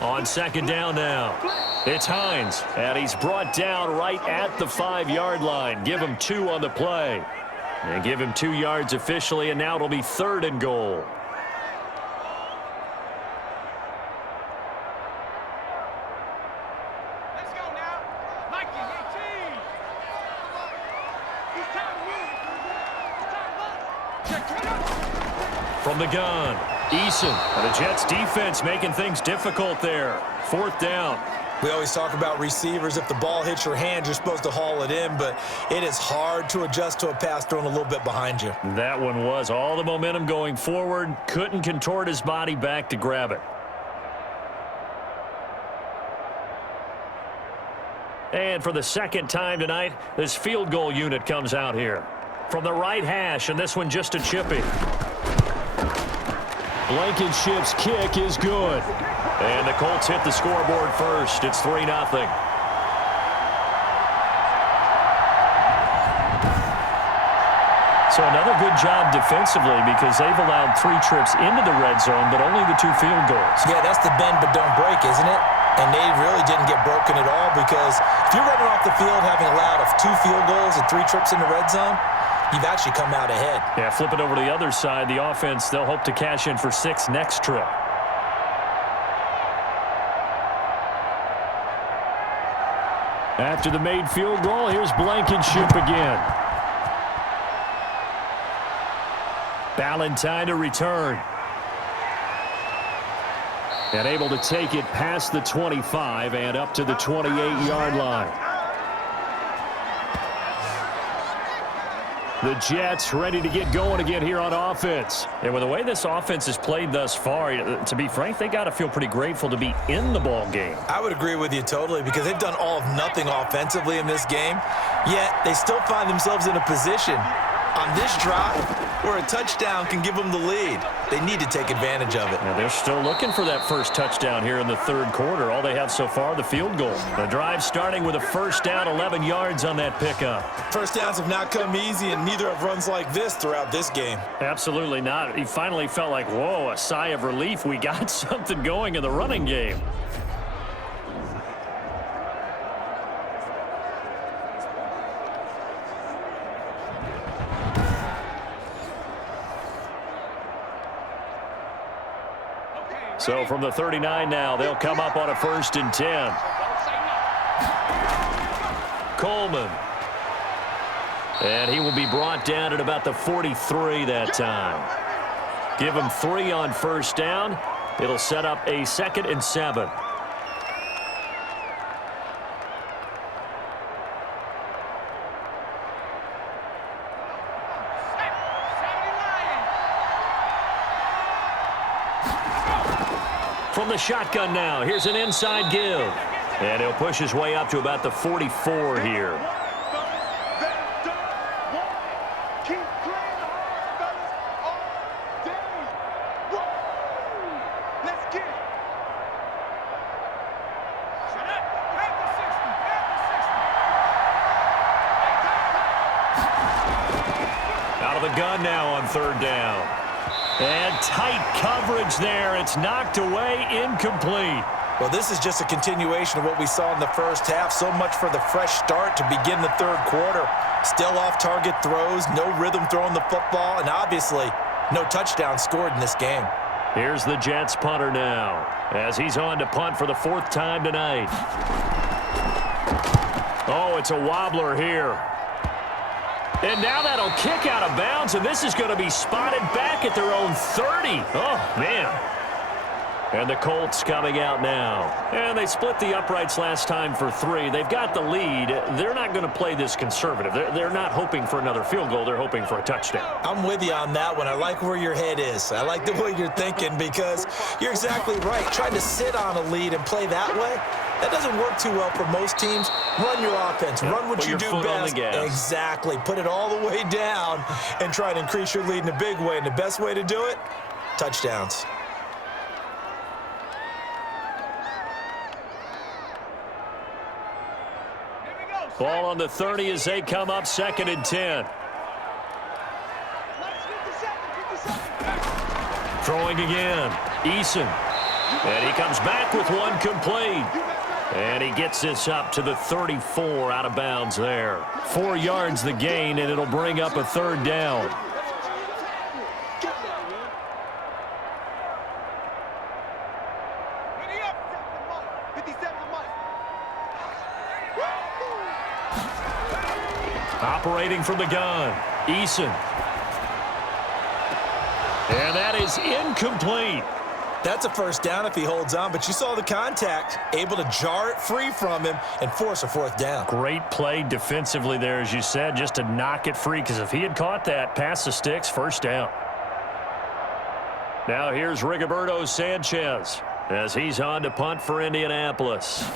On 2nd down now, it's Hines, and he's brought down right at the 5-yard line. Give him 2 on the play. And give him 2 yards officially, and now it'll be 3rd and goal. From the gun, Eason, and the Jets defense making things difficult there. 4th down. We always talk about receivers. If the ball hits your hand, you're supposed to haul it in, but it is hard to adjust to a pass thrown a little bit behind you. That one was all the momentum going forward. Couldn't contort his body back to grab it. And for the 2nd time tonight, this field goal unit comes out here. From the right hash, and this one just a chippy. Blankenship's kick is good. And the Colts hit the scoreboard first. It's 3-0. So another good job defensively because they've allowed 3 trips into the red zone, but only the 2 field goals. Yeah, that's the bend but don't break, isn't it? And they really didn't get broken at all because if you're running off the field having allowed 2 field goals and 3 trips in the red zone, you've actually come out ahead. Yeah, flip it over to the other side. The offense, they'll hope to cash in for 6 next trip. After the made field goal, here's Blankenship again. Ballantyne to return. And able to take it past the 25 and up to the 28-yard line. The Jets ready to get going again here on offense. And with the way this offense has played thus far, to be frank, they got to feel pretty grateful to be in the ball game. I would agree with you totally because they've done all of nothing offensively in this game, yet they still find themselves in a position on this drive where a touchdown can give them the lead. They need to take advantage of it. Yeah, they're still looking for that first touchdown here in the third quarter. All they have so far, the field goal. The drive starting with a first down, 11 yards on that pickup. First downs have not come easy, and neither have runs like this throughout this game. Absolutely not. He finally felt like, whoa, a sigh of relief. We got something going in the running game. So from the 39 now, they'll come up on a 1st and 10. Coleman. And he will be brought down at about the 43 that time. Give him 3 on first down. It'll set up a 2nd and 7. From the shotgun now, here's an inside give. And he'll push his way up to about the 44 here. Out of the gun now on 3rd down. And tight coverage there. It's knocked away, incomplete. Well, this is just a continuation of what we saw in the first half. So much for the fresh start to begin the third quarter. Still off-target throws, no rhythm throwing the football, and obviously no touchdown scored in this game. Here's the Jets punter now as he's on to punt for the 4th time tonight. Oh, it's a wobbler here. And now that'll kick out of bounds, and this is going to be spotted back at their own 30. Oh, man. And the Colts coming out now. And they split the uprights last time for 3. They've got the lead. They're not going to play this conservative. They're not hoping for another field goal. They're hoping for a touchdown. I'm with you on that one. I like where your head is. I like the way you're thinking because you're exactly right. Trying to sit on a lead and play that way, that doesn't work too well for most teams. Run your offense. Run what you do best. Exactly. Put it all the way down and try to increase your lead in a big way. And the best way to do it, touchdowns. Ball on the 30 as they come up 2nd and 10. Throwing again. Eason. And he comes back with one complete. And he gets this up to the 34 out of bounds there. 4 yards the gain, and it'll bring up a 3rd down. Operating from the gun, Eason. And that is incomplete. That's a first down if he holds on, but you saw the contact, able to jar it free from him and force a 4th down. Great play defensively there, as you said, just to knock it free, because if he had caught that, past the sticks, 1st down. Now here's Rigoberto Sanchez as he's on to punt for Indianapolis.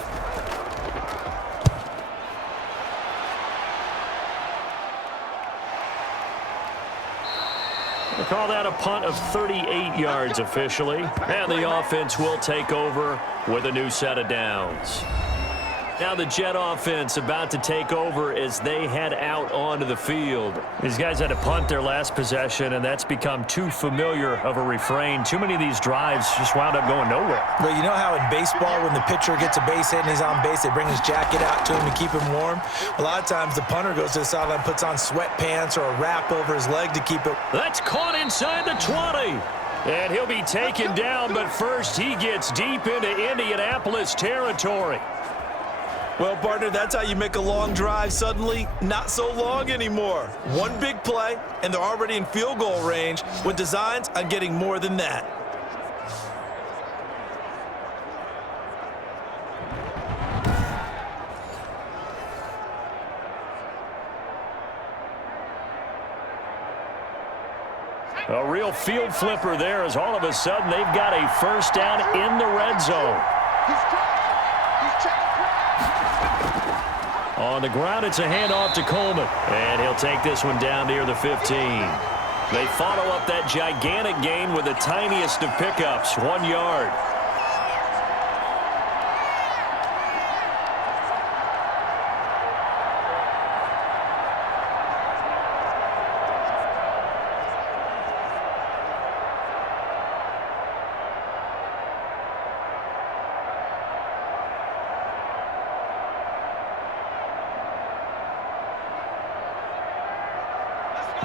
We'll call that a punt of 38 yards officially. And the offense will take over with a new set of downs. Now the Jet offense about to take over as they head out onto the field. These guys had to punt their last possession, and that's become too familiar of a refrain. Too many of these drives just wound up going nowhere. Well, you know how in baseball when the pitcher gets a base hit and he's on base, they bring his jacket out to him to keep him warm? A lot of times the punter goes to the sideline, puts on sweatpants or a wrap over his leg to keep it. That's caught inside the 20. And he'll be taken down, but first he gets deep into Indianapolis territory. Well, partner, that's how you make a long drive suddenly not so long anymore. One big play, and they're already in field goal range with designs on getting more than that. A real field flipper there as all of a sudden they've got a first down in the red zone. On the ground, it's a handoff to Coleman. And he'll take this one down near the 15. They follow up that gigantic gain with the tiniest of pickups, 1 yard.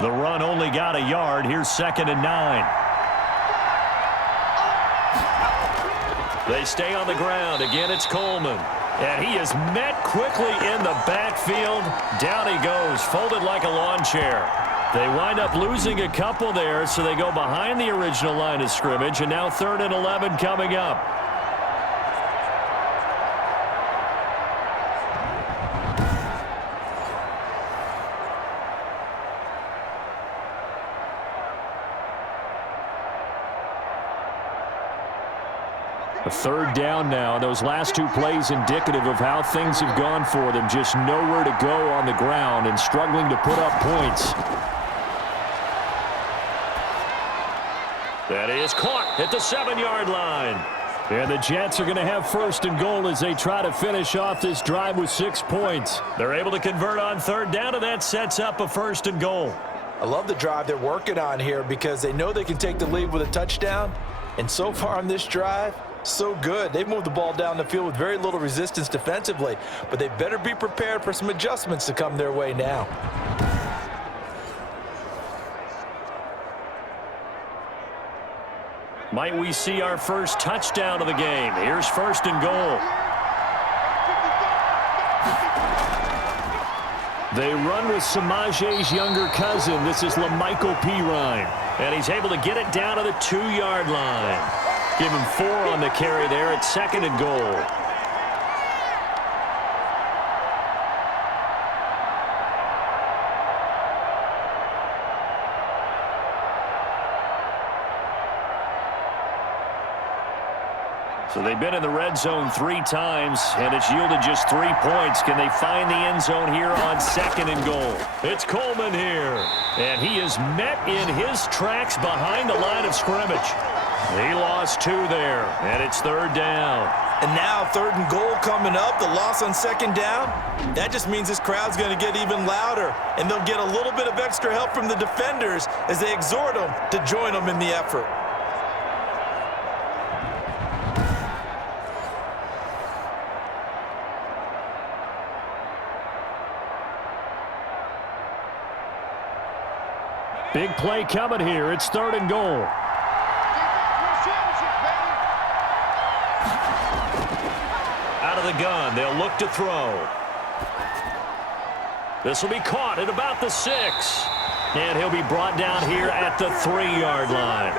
The run only got a yard. Here's 2nd and 9. They stay on the ground. Again, it's Coleman. And he is met quickly in the backfield. Down he goes, folded like a lawn chair. They wind up losing a couple there, so they go behind the original line of scrimmage, and now 3rd and 11 coming up. A 3rd down now. Those last 2 plays indicative of how things have gone for them. Just nowhere to go on the ground and struggling to put up points. That is caught at the 7-yard line. And the Jets are going to have 1st and goal as they try to finish off this drive with 6 points. They're able to convert on 3rd down, and that sets up a 1st and goal. I love the drive they're working on here because they know they can take the lead with a touchdown. And so far on this drive, so good. They've moved the ball down the field with very little resistance defensively, but they better be prepared for some adjustments to come their way now. Might we see our first touchdown of the game? Here's 1st and goal. They run with Samaje's younger cousin. This is LaMichael Pirine. And he's able to get it down to the 2-yard line. Give him 4 on the carry there at 2nd and goal. So they've been in the red zone 3 times, and it's yielded just 3 points. Can they find the end zone here on 2nd and goal? It's Coleman here, and he is met in his tracks behind the line of scrimmage. He lost 2 there, and it's 3rd down. And now 3rd and goal coming up, the loss on 2nd down. That just means this crowd's going to get even louder, and they'll get a little bit of extra help from the defenders as they exhort them to join them in the effort. Big play coming here. It's 3rd and goal. Out of the gun, they'll look to throw. This will be caught at about the 6. And he'll be brought down here at the 3-yard line.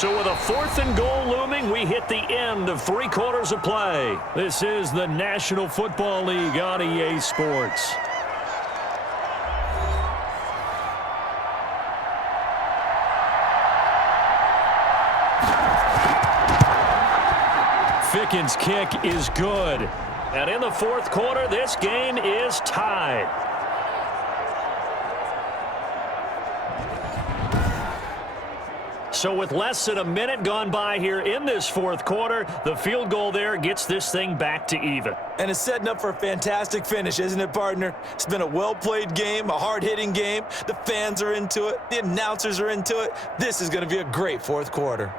So with a 4th and goal looming, we hit the end of 3 quarters of play. This is the National Football League on EA Sports. Ficken's kick is good. And in the 4th quarter, this game is tied. So with less than a minute gone by here in this 4th quarter, the field goal there gets this thing back to even. And it's setting up for a fantastic finish, isn't it, partner? It's been a well-played game, a hard-hitting game. The fans are into it. The announcers are into it. This is going to be a great 4th quarter.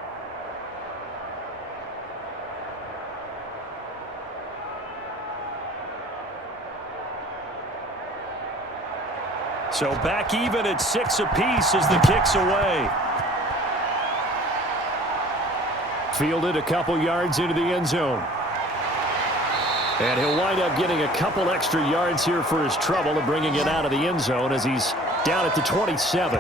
So back even at 6 apiece as the kick's away. Fielded a couple yards into the end zone. And he'll wind up getting a couple extra yards here for his trouble of bringing it out of the end zone as he's down at the 27.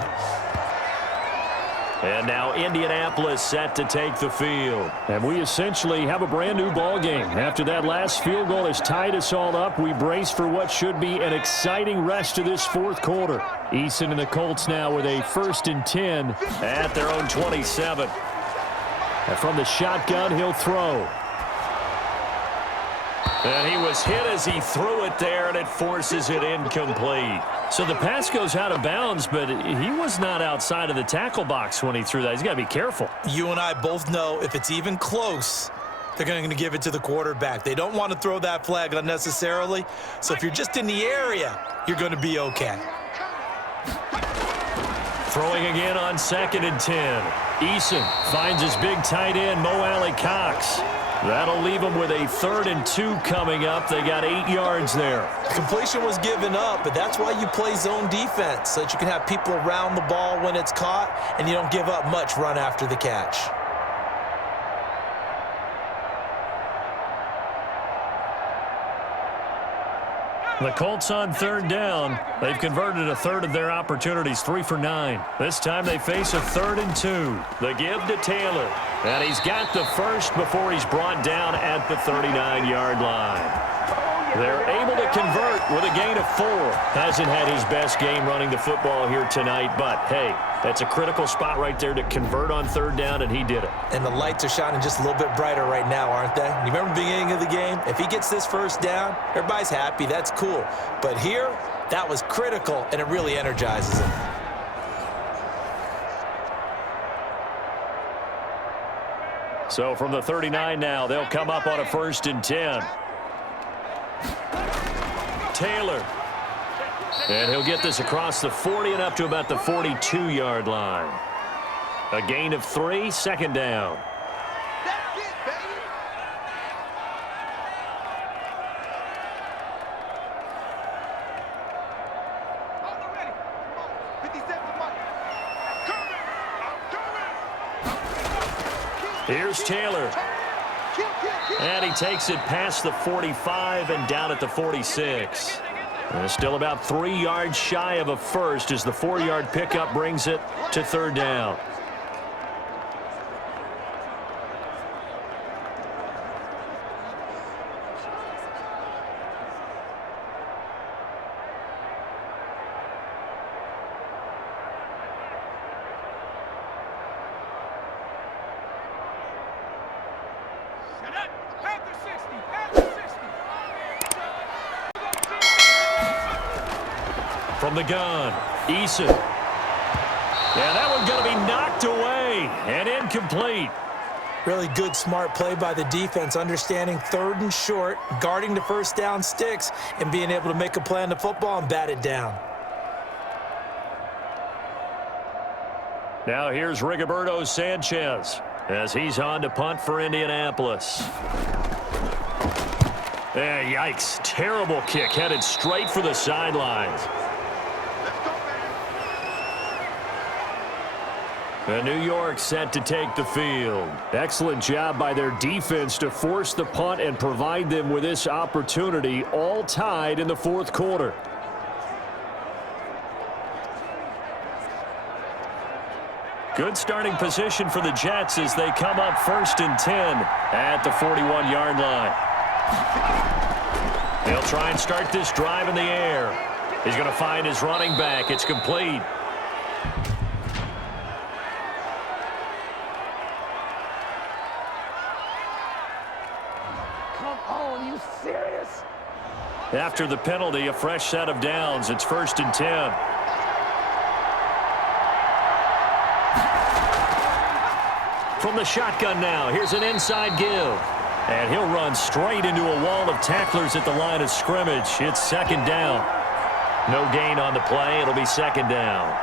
And now Indianapolis set to take the field. And we essentially have a brand new ball game. After that last field goal has tied us all up, we brace for what should be an exciting rest of this 4th quarter. Eason and the Colts now with a 1st and 10 at their own 27. And from the shotgun, he'll throw. And he was hit as he threw it there, and it forces it incomplete. So the pass goes out of bounds, but he was not outside of the tackle box when he threw that. He's got to be careful. You and I both know if it's even close, they're going to give it to the quarterback. They don't want to throw that flag unnecessarily. So if you're just in the area, you're going to be okay. Throwing again on 2nd and 10. Eason finds his big tight end, Mo Alley Cox. That'll leave him with a 3rd and 2 coming up. They got 8 yards there. Completion was given up, but that's why you play zone defense, so that you can have people around the ball when it's caught, and you don't give up much run after the catch. The Colts on 3rd down. They've converted a 1/3 of their opportunities, 3 for 9. This time they face a 3rd and 2. The give to Taylor. And he's got the first before he's brought down at the 39-yard line. They're able to convert with a gain of 4. Hasn't had his best game running the football here tonight, but hey, that's a critical spot right there to convert on 3rd down, and he did it. And the lights are shining just a little bit brighter right now, aren't they? You remember the beginning of the game? If he gets this 1st down, everybody's happy. That's cool. But here, that was critical, and it really energizes him. So from the 39 now, they'll come up on a 1st and 10. Taylor. And he'll get this across the 40 and up to about the 42-yard line. A gain of 3, 2nd down. That's it, baby. On the ready. Come on. 57 to Mike. Coming. Here's Taylor. And he takes it past the 45 and down at the 46. And still about 3 yards shy of a first as the 4-yard pickup brings it to 3rd down. From the gun, Eason. Yeah, that one's going to be knocked away and incomplete. Really good, smart play by the defense, understanding 3rd and short, guarding the 1st down sticks, and being able to make a play on the football and bat it down. Now here's Rigoberto Sanchez as he's on to punt for Indianapolis. Yikes, terrible kick, headed straight for the sidelines. And New York set to take the field. Excellent job by their defense to force the punt and provide them with this opportunity, all tied in the 4th quarter. Good starting position for the Jets as they come up 1st and 10 at the 41-yard line. They'll try and start this drive in the air. He's going to find his running back. It's complete. Come on, you serious? After the penalty, a fresh set of downs. It's 1st and 10. From the shotgun now, here's an inside give. And he'll run straight into a wall of tacklers at the line of scrimmage. It's 2nd down. No gain on the play. It'll be 2nd down.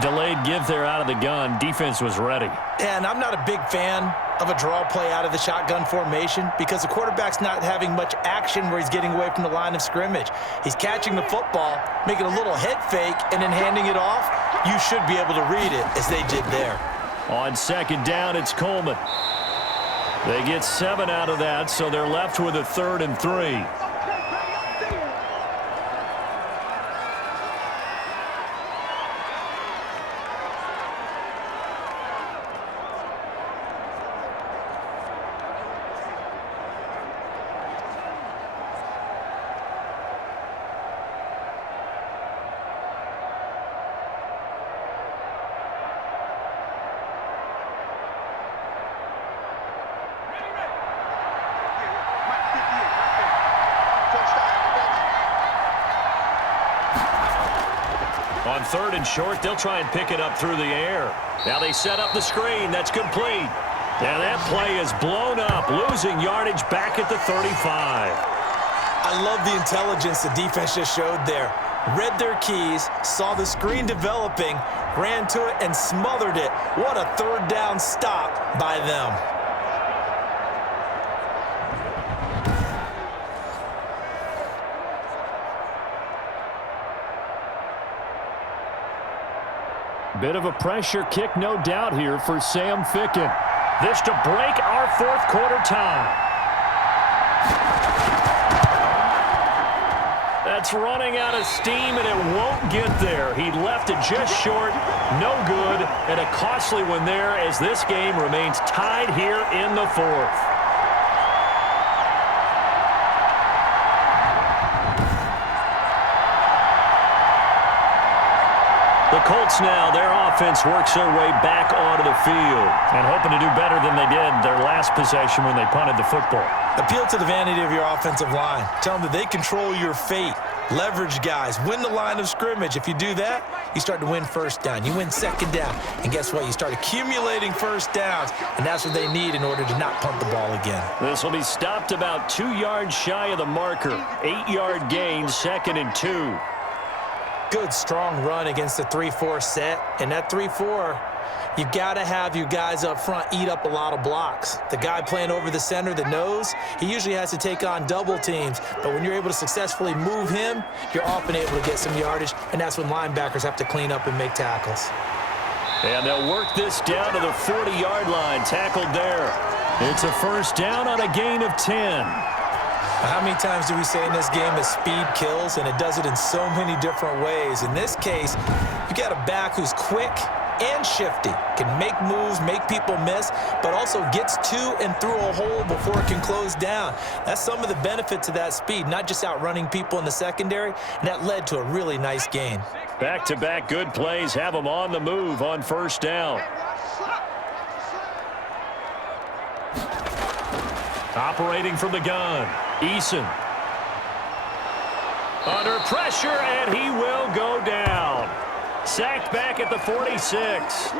Delayed give there out of the gun. Defense was ready. And I'm not a big fan of a draw play out of the shotgun formation because the quarterback's not having much action where he's getting away from the line of scrimmage. He's catching the football, making a little head fake, and then handing it off. You should be able to read it as they did there. On 2nd down, it's Coleman. They get 7 out of that, so they're left with a 3rd and 3. On 3rd and short, they'll try and pick it up through the air. Now they set up the screen. That's complete. And that play is blown up, losing yardage back at the 35. I love the intelligence the defense just showed there. Read their keys, saw the screen developing, ran to it, and smothered it. What a 3rd down stop by them. Bit of a pressure kick, no doubt, here for Sam Ficken. This to break our 4th quarter tie. That's running out of steam, and it won't get there. He left it just short, no good, and a costly one there as this game remains tied here in the 4th. The Colts now, their offense works their way back onto the field and hoping to do better than they did their last possession when they punted the football. Appeal to the vanity of your offensive line. Tell them that they control your fate. Leverage guys. Win the line of scrimmage. If you do that, you start to win 1st down. You win 2nd down. And guess what? You start accumulating 1st downs, and that's what they need in order to not punt the ball again. This will be stopped about 2 yards shy of the marker. 8-yard gain, 2nd and 2. Good, strong run against the 3-4 set. And that 3-4, you've got to have your guys up front eat up a lot of blocks. The guy playing over the center, the nose, he usually has to take on double teams. But when you're able to successfully move him, you're often able to get some yardage, and that's when linebackers have to clean up and make tackles. And they'll work this down to the 40-yard line, tackled there. It's a 1st down on a gain of 10. How many times do we say in this game that speed kills, and it does it in so many different ways? In this case, you got a back who's quick and shifty, can make moves, make people miss, but also gets to and through a hole before it can close down. That's some of the benefits of that speed, not just outrunning people in the secondary, and that led to a really nice gain. Back-to-back good plays have them on the move on 1st down. Operating from the gun, Eason. Under pressure, and he will go down. Sacked back at the 46.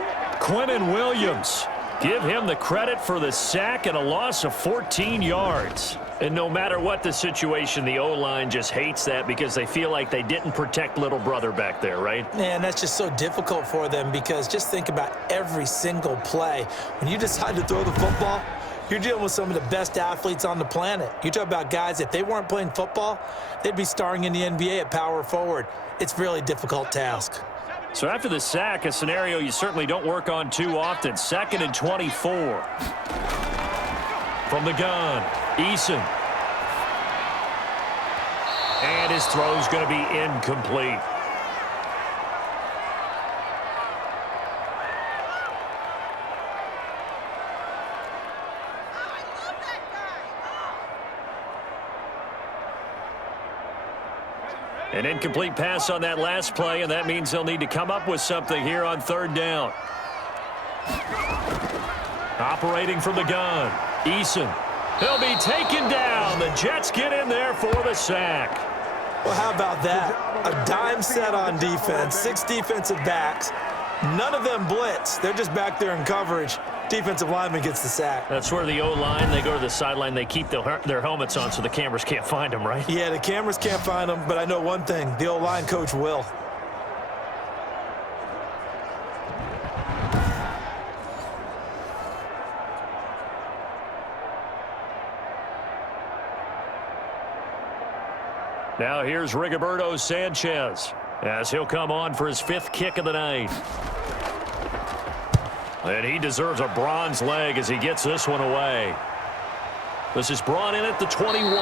Quinnen Williams. Give him the credit for the sack and a loss of 14 yards. And no matter what the situation, the O-line just hates that because they feel like they didn't protect little brother back there, right? Man, that's just so difficult for them because just think about every single play. When you decide to throw the football, you're dealing with some of the best athletes on the planet. You talk about guys, if they weren't playing football, they'd be starring in the NBA at power forward. It's a really difficult task. So after the sack, a scenario you certainly don't work on too often. 2nd and 24. From the gun, Eason. And his throw's going to be incomplete. An incomplete pass on that last play, and that means they'll need to come up with something here on third down. Operating from the gun, Eason. He'll be taken down. The Jets get in there for the sack. Well, how about that? A dime set on defense, 6 defensive backs. None of them blitz. They're just back there in coverage. Defensive lineman gets the sack. That's where the O-line, they go to the sideline, they keep their helmets on so the cameras can't find them, right? Yeah, the cameras can't find them, but I know one thing. The O-line coach will. Now here's Rigoberto Sanchez as he'll come on for his 5th kick of the night. And he deserves a bronze leg as he gets this one away. This is brought in at the 21.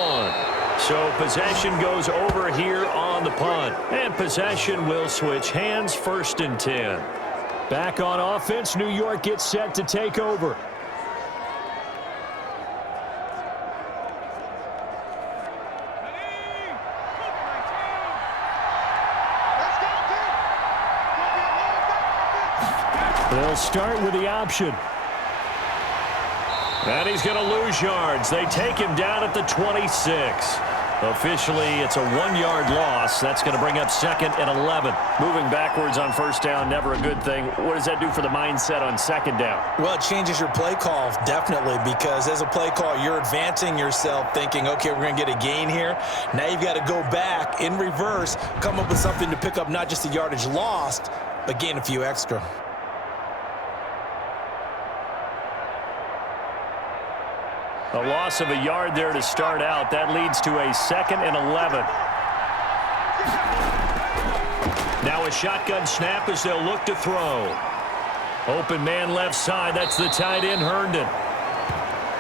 So possession goes over here on the punt. And possession will switch hands, 1st and 10. Back on offense, New York gets set to take over. They'll start with the option. And he's going to lose yards. They take him down at the 26. Officially, it's a 1-yard loss. That's going to bring up 2nd and 11. Moving backwards on 1st down, never a good thing. What does that do for the mindset on 2nd down? Well, it changes your play call, definitely, because as a play call, you're advancing yourself thinking, okay, we're going to get a gain here. Now you've got to go back in reverse, come up with something to pick up not just the yardage lost, but gain a few extra. A loss of a yard there to start out. That leads to a 2nd and 11. Now a shotgun snap as they'll look to throw. Open man left side. That's the tight end, Herndon.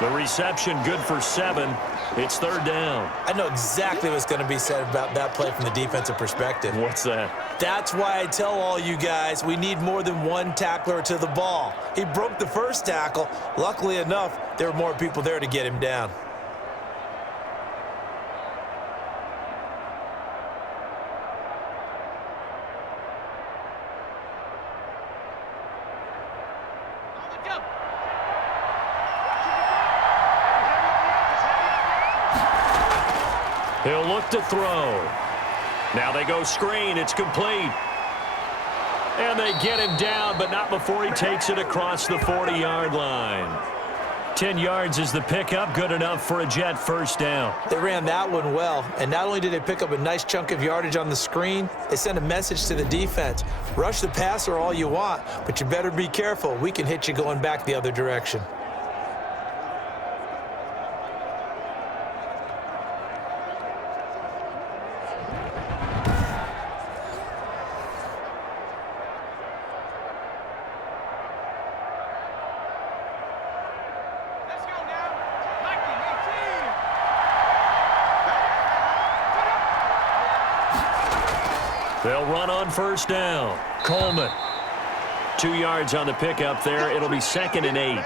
The reception good for 7. It's 3rd down. I know exactly what's going to be said about that play from the defensive perspective. What's that? That's why I tell all you guys we need more than one tackler to the ball. He broke the first tackle. Luckily enough, there were more people there to get him down. He'll look to throw. Now they go screen. It's complete. And they get him down, but not before he takes it across the 40-yard line. 10 yards is the pickup. Good enough for a Jet 1st down. They ran that one well, and not only did they pick up a nice chunk of yardage on the screen, they sent a message to the defense. Rush the passer all you want, but you better be careful. We can hit you going back the other direction. They'll run on 1st down. Coleman. 2 yards on the pickup there. It'll be 2nd and 8.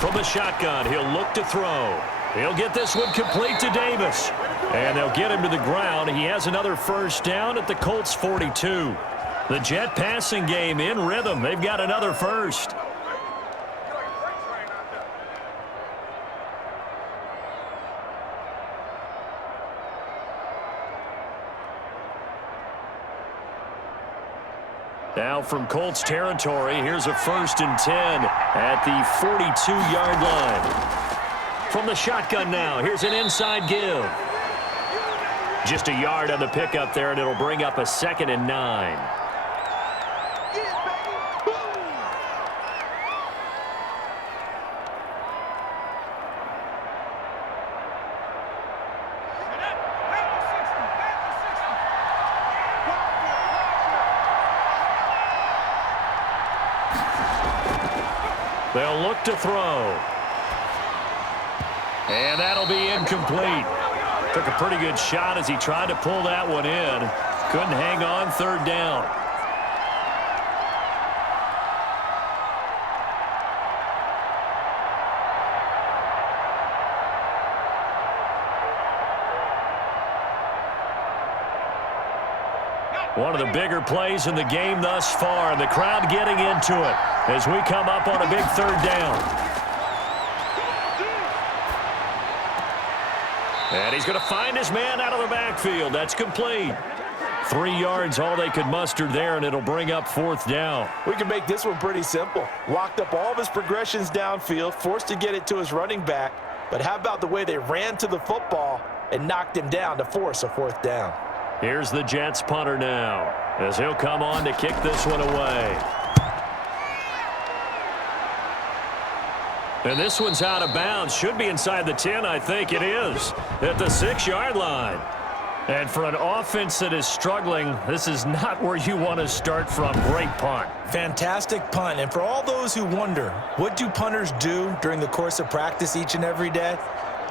From the shotgun, he'll look to throw. He'll get this one complete to Davis. And they'll get him to the ground. He has another 1st down at the Colts 42. The Jet passing game in rhythm. They've got another 1st. Now from Colts territory, here's a 1st and 10 at the 42-yard line. From the shotgun now, here's an inside give. Just a yard on the pickup there, and it'll bring up a 2nd and 9. They'll look to throw. And that'll be incomplete. Took a pretty good shot as he tried to pull that one in. Couldn't hang on, third down. One of the bigger plays in the game thus far. The crowd getting into it as we come up on a big third down. And he's going to find his man out of the backfield. That's complete. 3 yards, all they could muster there, and it'll bring up fourth down. We can make this one pretty simple. Locked up all of his progressions downfield, forced to get it to his running back. But how about the way they ran to the football and knocked him down to force a fourth down? Here's the Jets punter now as he'll come on to kick this one away. And this one's out of bounds. Should be inside the 10, I think it is, at the 6-yard line. And for an offense that is struggling, this is not where you want to start from. Great punt. Fantastic punt. And for all those who wonder, what do punters do during the course of practice each and every day?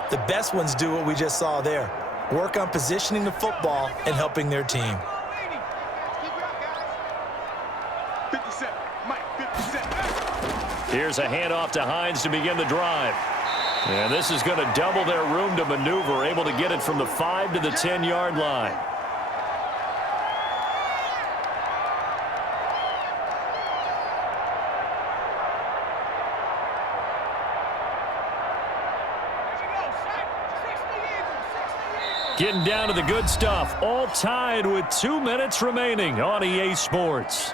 The best ones do what we just saw there. Work on positioning the football and helping their team. 57. Mike, 57. Here's a handoff to Hines to begin the drive. And this is going to double their room to maneuver, able to get it from the 5 to the 10-yard line. Getting down to the good stuff, all tied with 2 minutes remaining on EA Sports.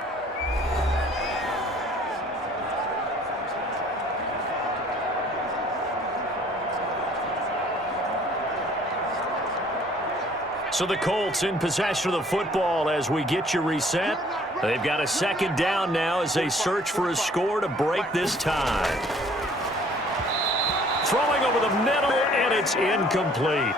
So the Colts in possession of the football as we get you reset. They've got a second down now as they search for a score to break this tie. Throwing over the middle, and it's incomplete.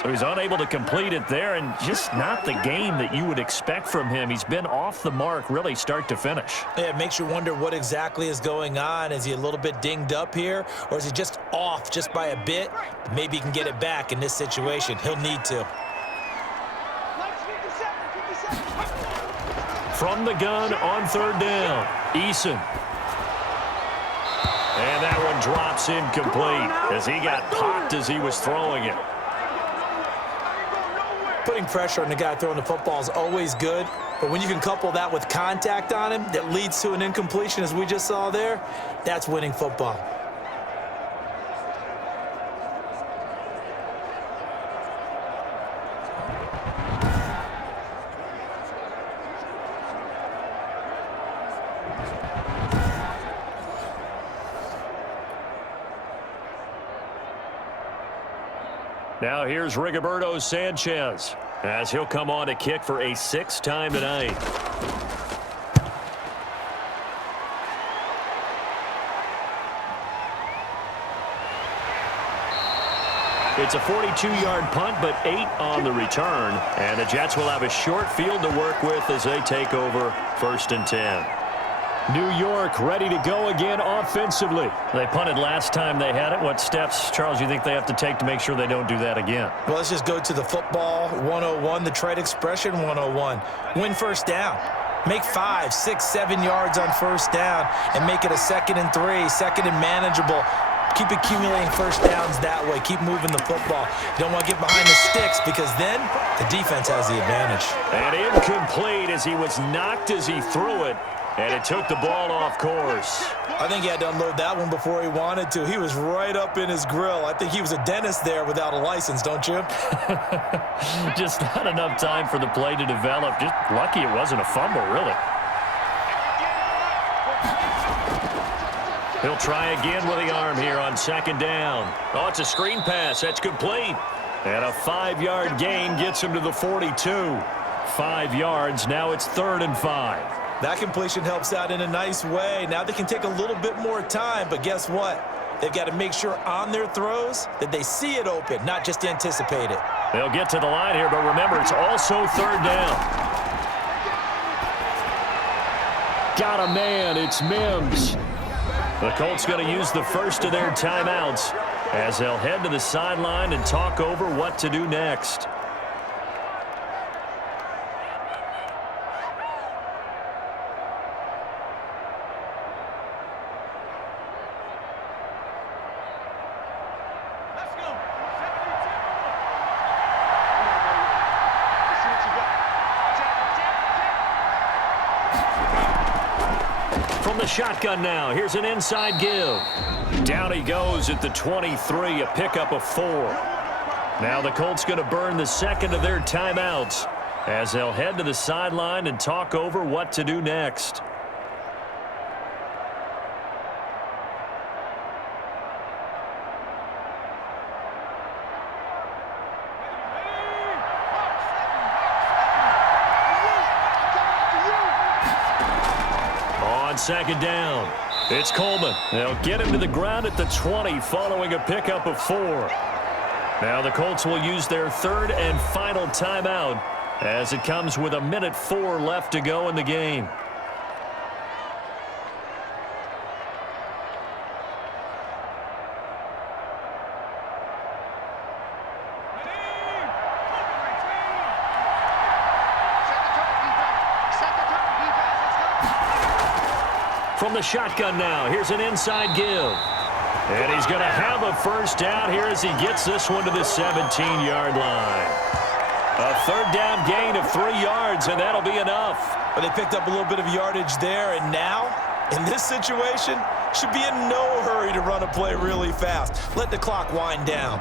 So he's unable to complete it there, and just not the game that you would expect from him. He's been off the mark really start to finish. Yeah, it makes you wonder what exactly is going on. Is he a little bit dinged up here, or is he just off just by a bit? Maybe he can get it back in this situation. He'll need to. From the gun on third down, Eason. And that one drops incomplete as he got popped as he was throwing it. Putting pressure on the guy throwing the football is always good, but when you can couple that with contact on him that leads to an incompletion, as we just saw there, that's winning football. Now here's Rigoberto Sanchez as he'll come on to kick for a 6th time tonight. It's a 42-yard punt, but 8 on the return. And the Jets will have a short field to work with as they take over 1st and 10. New York ready to go again offensively. They punted last time they had it. What steps, Charles, you think they have to take to make sure they don't do that again? Well, let's just go to the football 101, the trade expression 101. Win first down. Make 5, 6, 7 yards on first down and make it a 2nd and 3, 2nd and manageable. Keep accumulating first downs that way. Keep moving the football. You don't want to get behind the sticks because then the defense has the advantage. And incomplete as he was knocked as he threw it. And it took the ball off course. I think he had to unload that one before he wanted to. He was right up in his grill. I think he was a dentist there without a license, don't you? Just not enough time for the play to develop. Just lucky it wasn't a fumble, really. He'll try again with the arm here on 2nd down. Oh, it's a screen pass. That's complete. And a 5-yard gain gets him to the 42. 5 yards. Now it's 3rd and 5. That completion helps out in a nice way. Now they can take a little bit more time, but guess what? They've got to make sure on their throws that they see it open, not just anticipate it. They'll get to the line here, but remember, it's also 3rd down. Got a man. It's Mims. The Colts going to use the first of their timeouts as they'll head to the sideline and talk over what to do next. Let's go. 72. From the shotgun now, here's an inside give. Down he goes at the 23, a pickup of 4. Now the Colts going to burn the second of their timeouts as they'll head to the sideline and talk over what to do next. Second down. It's Coleman. They'll get him to the ground at the 20 following a pickup of 4. Now the Colts will use their third and final timeout as it comes with 1:04 left to go in the game. From the shotgun now, here's an inside give. And he's going to have a first down here as he gets this one to the 17-yard line. A third down gain of 3 yards, and that'll be enough. But they picked up a little bit of yardage there, and now, in this situation, should be in no hurry to run a play really fast. Let the clock wind down.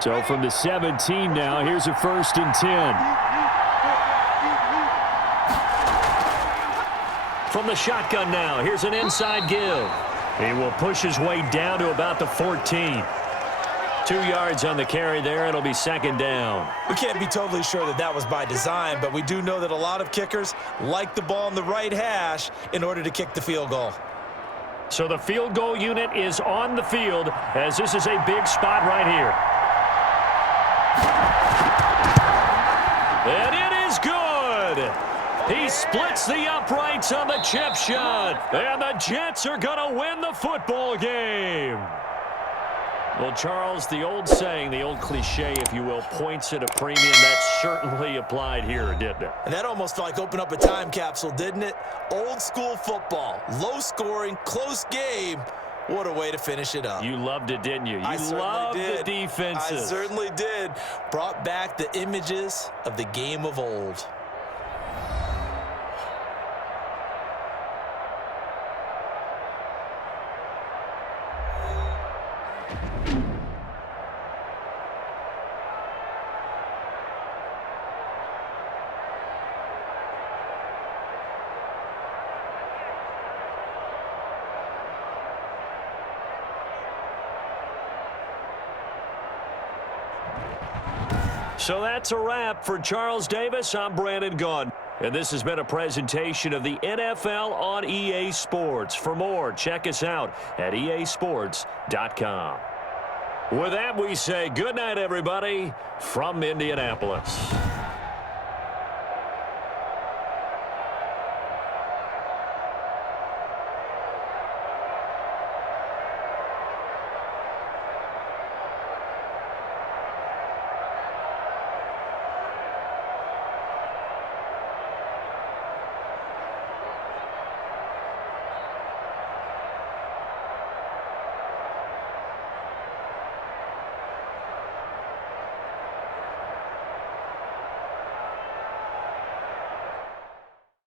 So from the 17 now, here's a 1st and 10. From the shotgun now, here's an inside give. He will push his way down to about the 14. 2 yards on the carry there. It'll be 2nd down. We can't be totally sure that that was by design, but we do know that a lot of kickers like the ball in the right hash in order to kick the field goal. So the field goal unit is on the field as this is a big spot right here. And it is good. He splits the uprights on the chip shot. And the Jets are going to win the football game. Well, Charles, the old saying, the old cliche, if you will, points at a premium, that certainly applied here, didn't it? And that almost felt like opened up a time capsule, didn't it? Old school football, low scoring, close game. What a way to finish it up. You loved it, didn't you? You loved the defenses. I certainly did. Brought back the images of the game of old. So that's a wrap for Charles Davis. I'm Brandon Gaudin. And this has been a presentation of the NFL on EA Sports. For more, check us out at easports.com. With that, we say good night, everybody, from Indianapolis.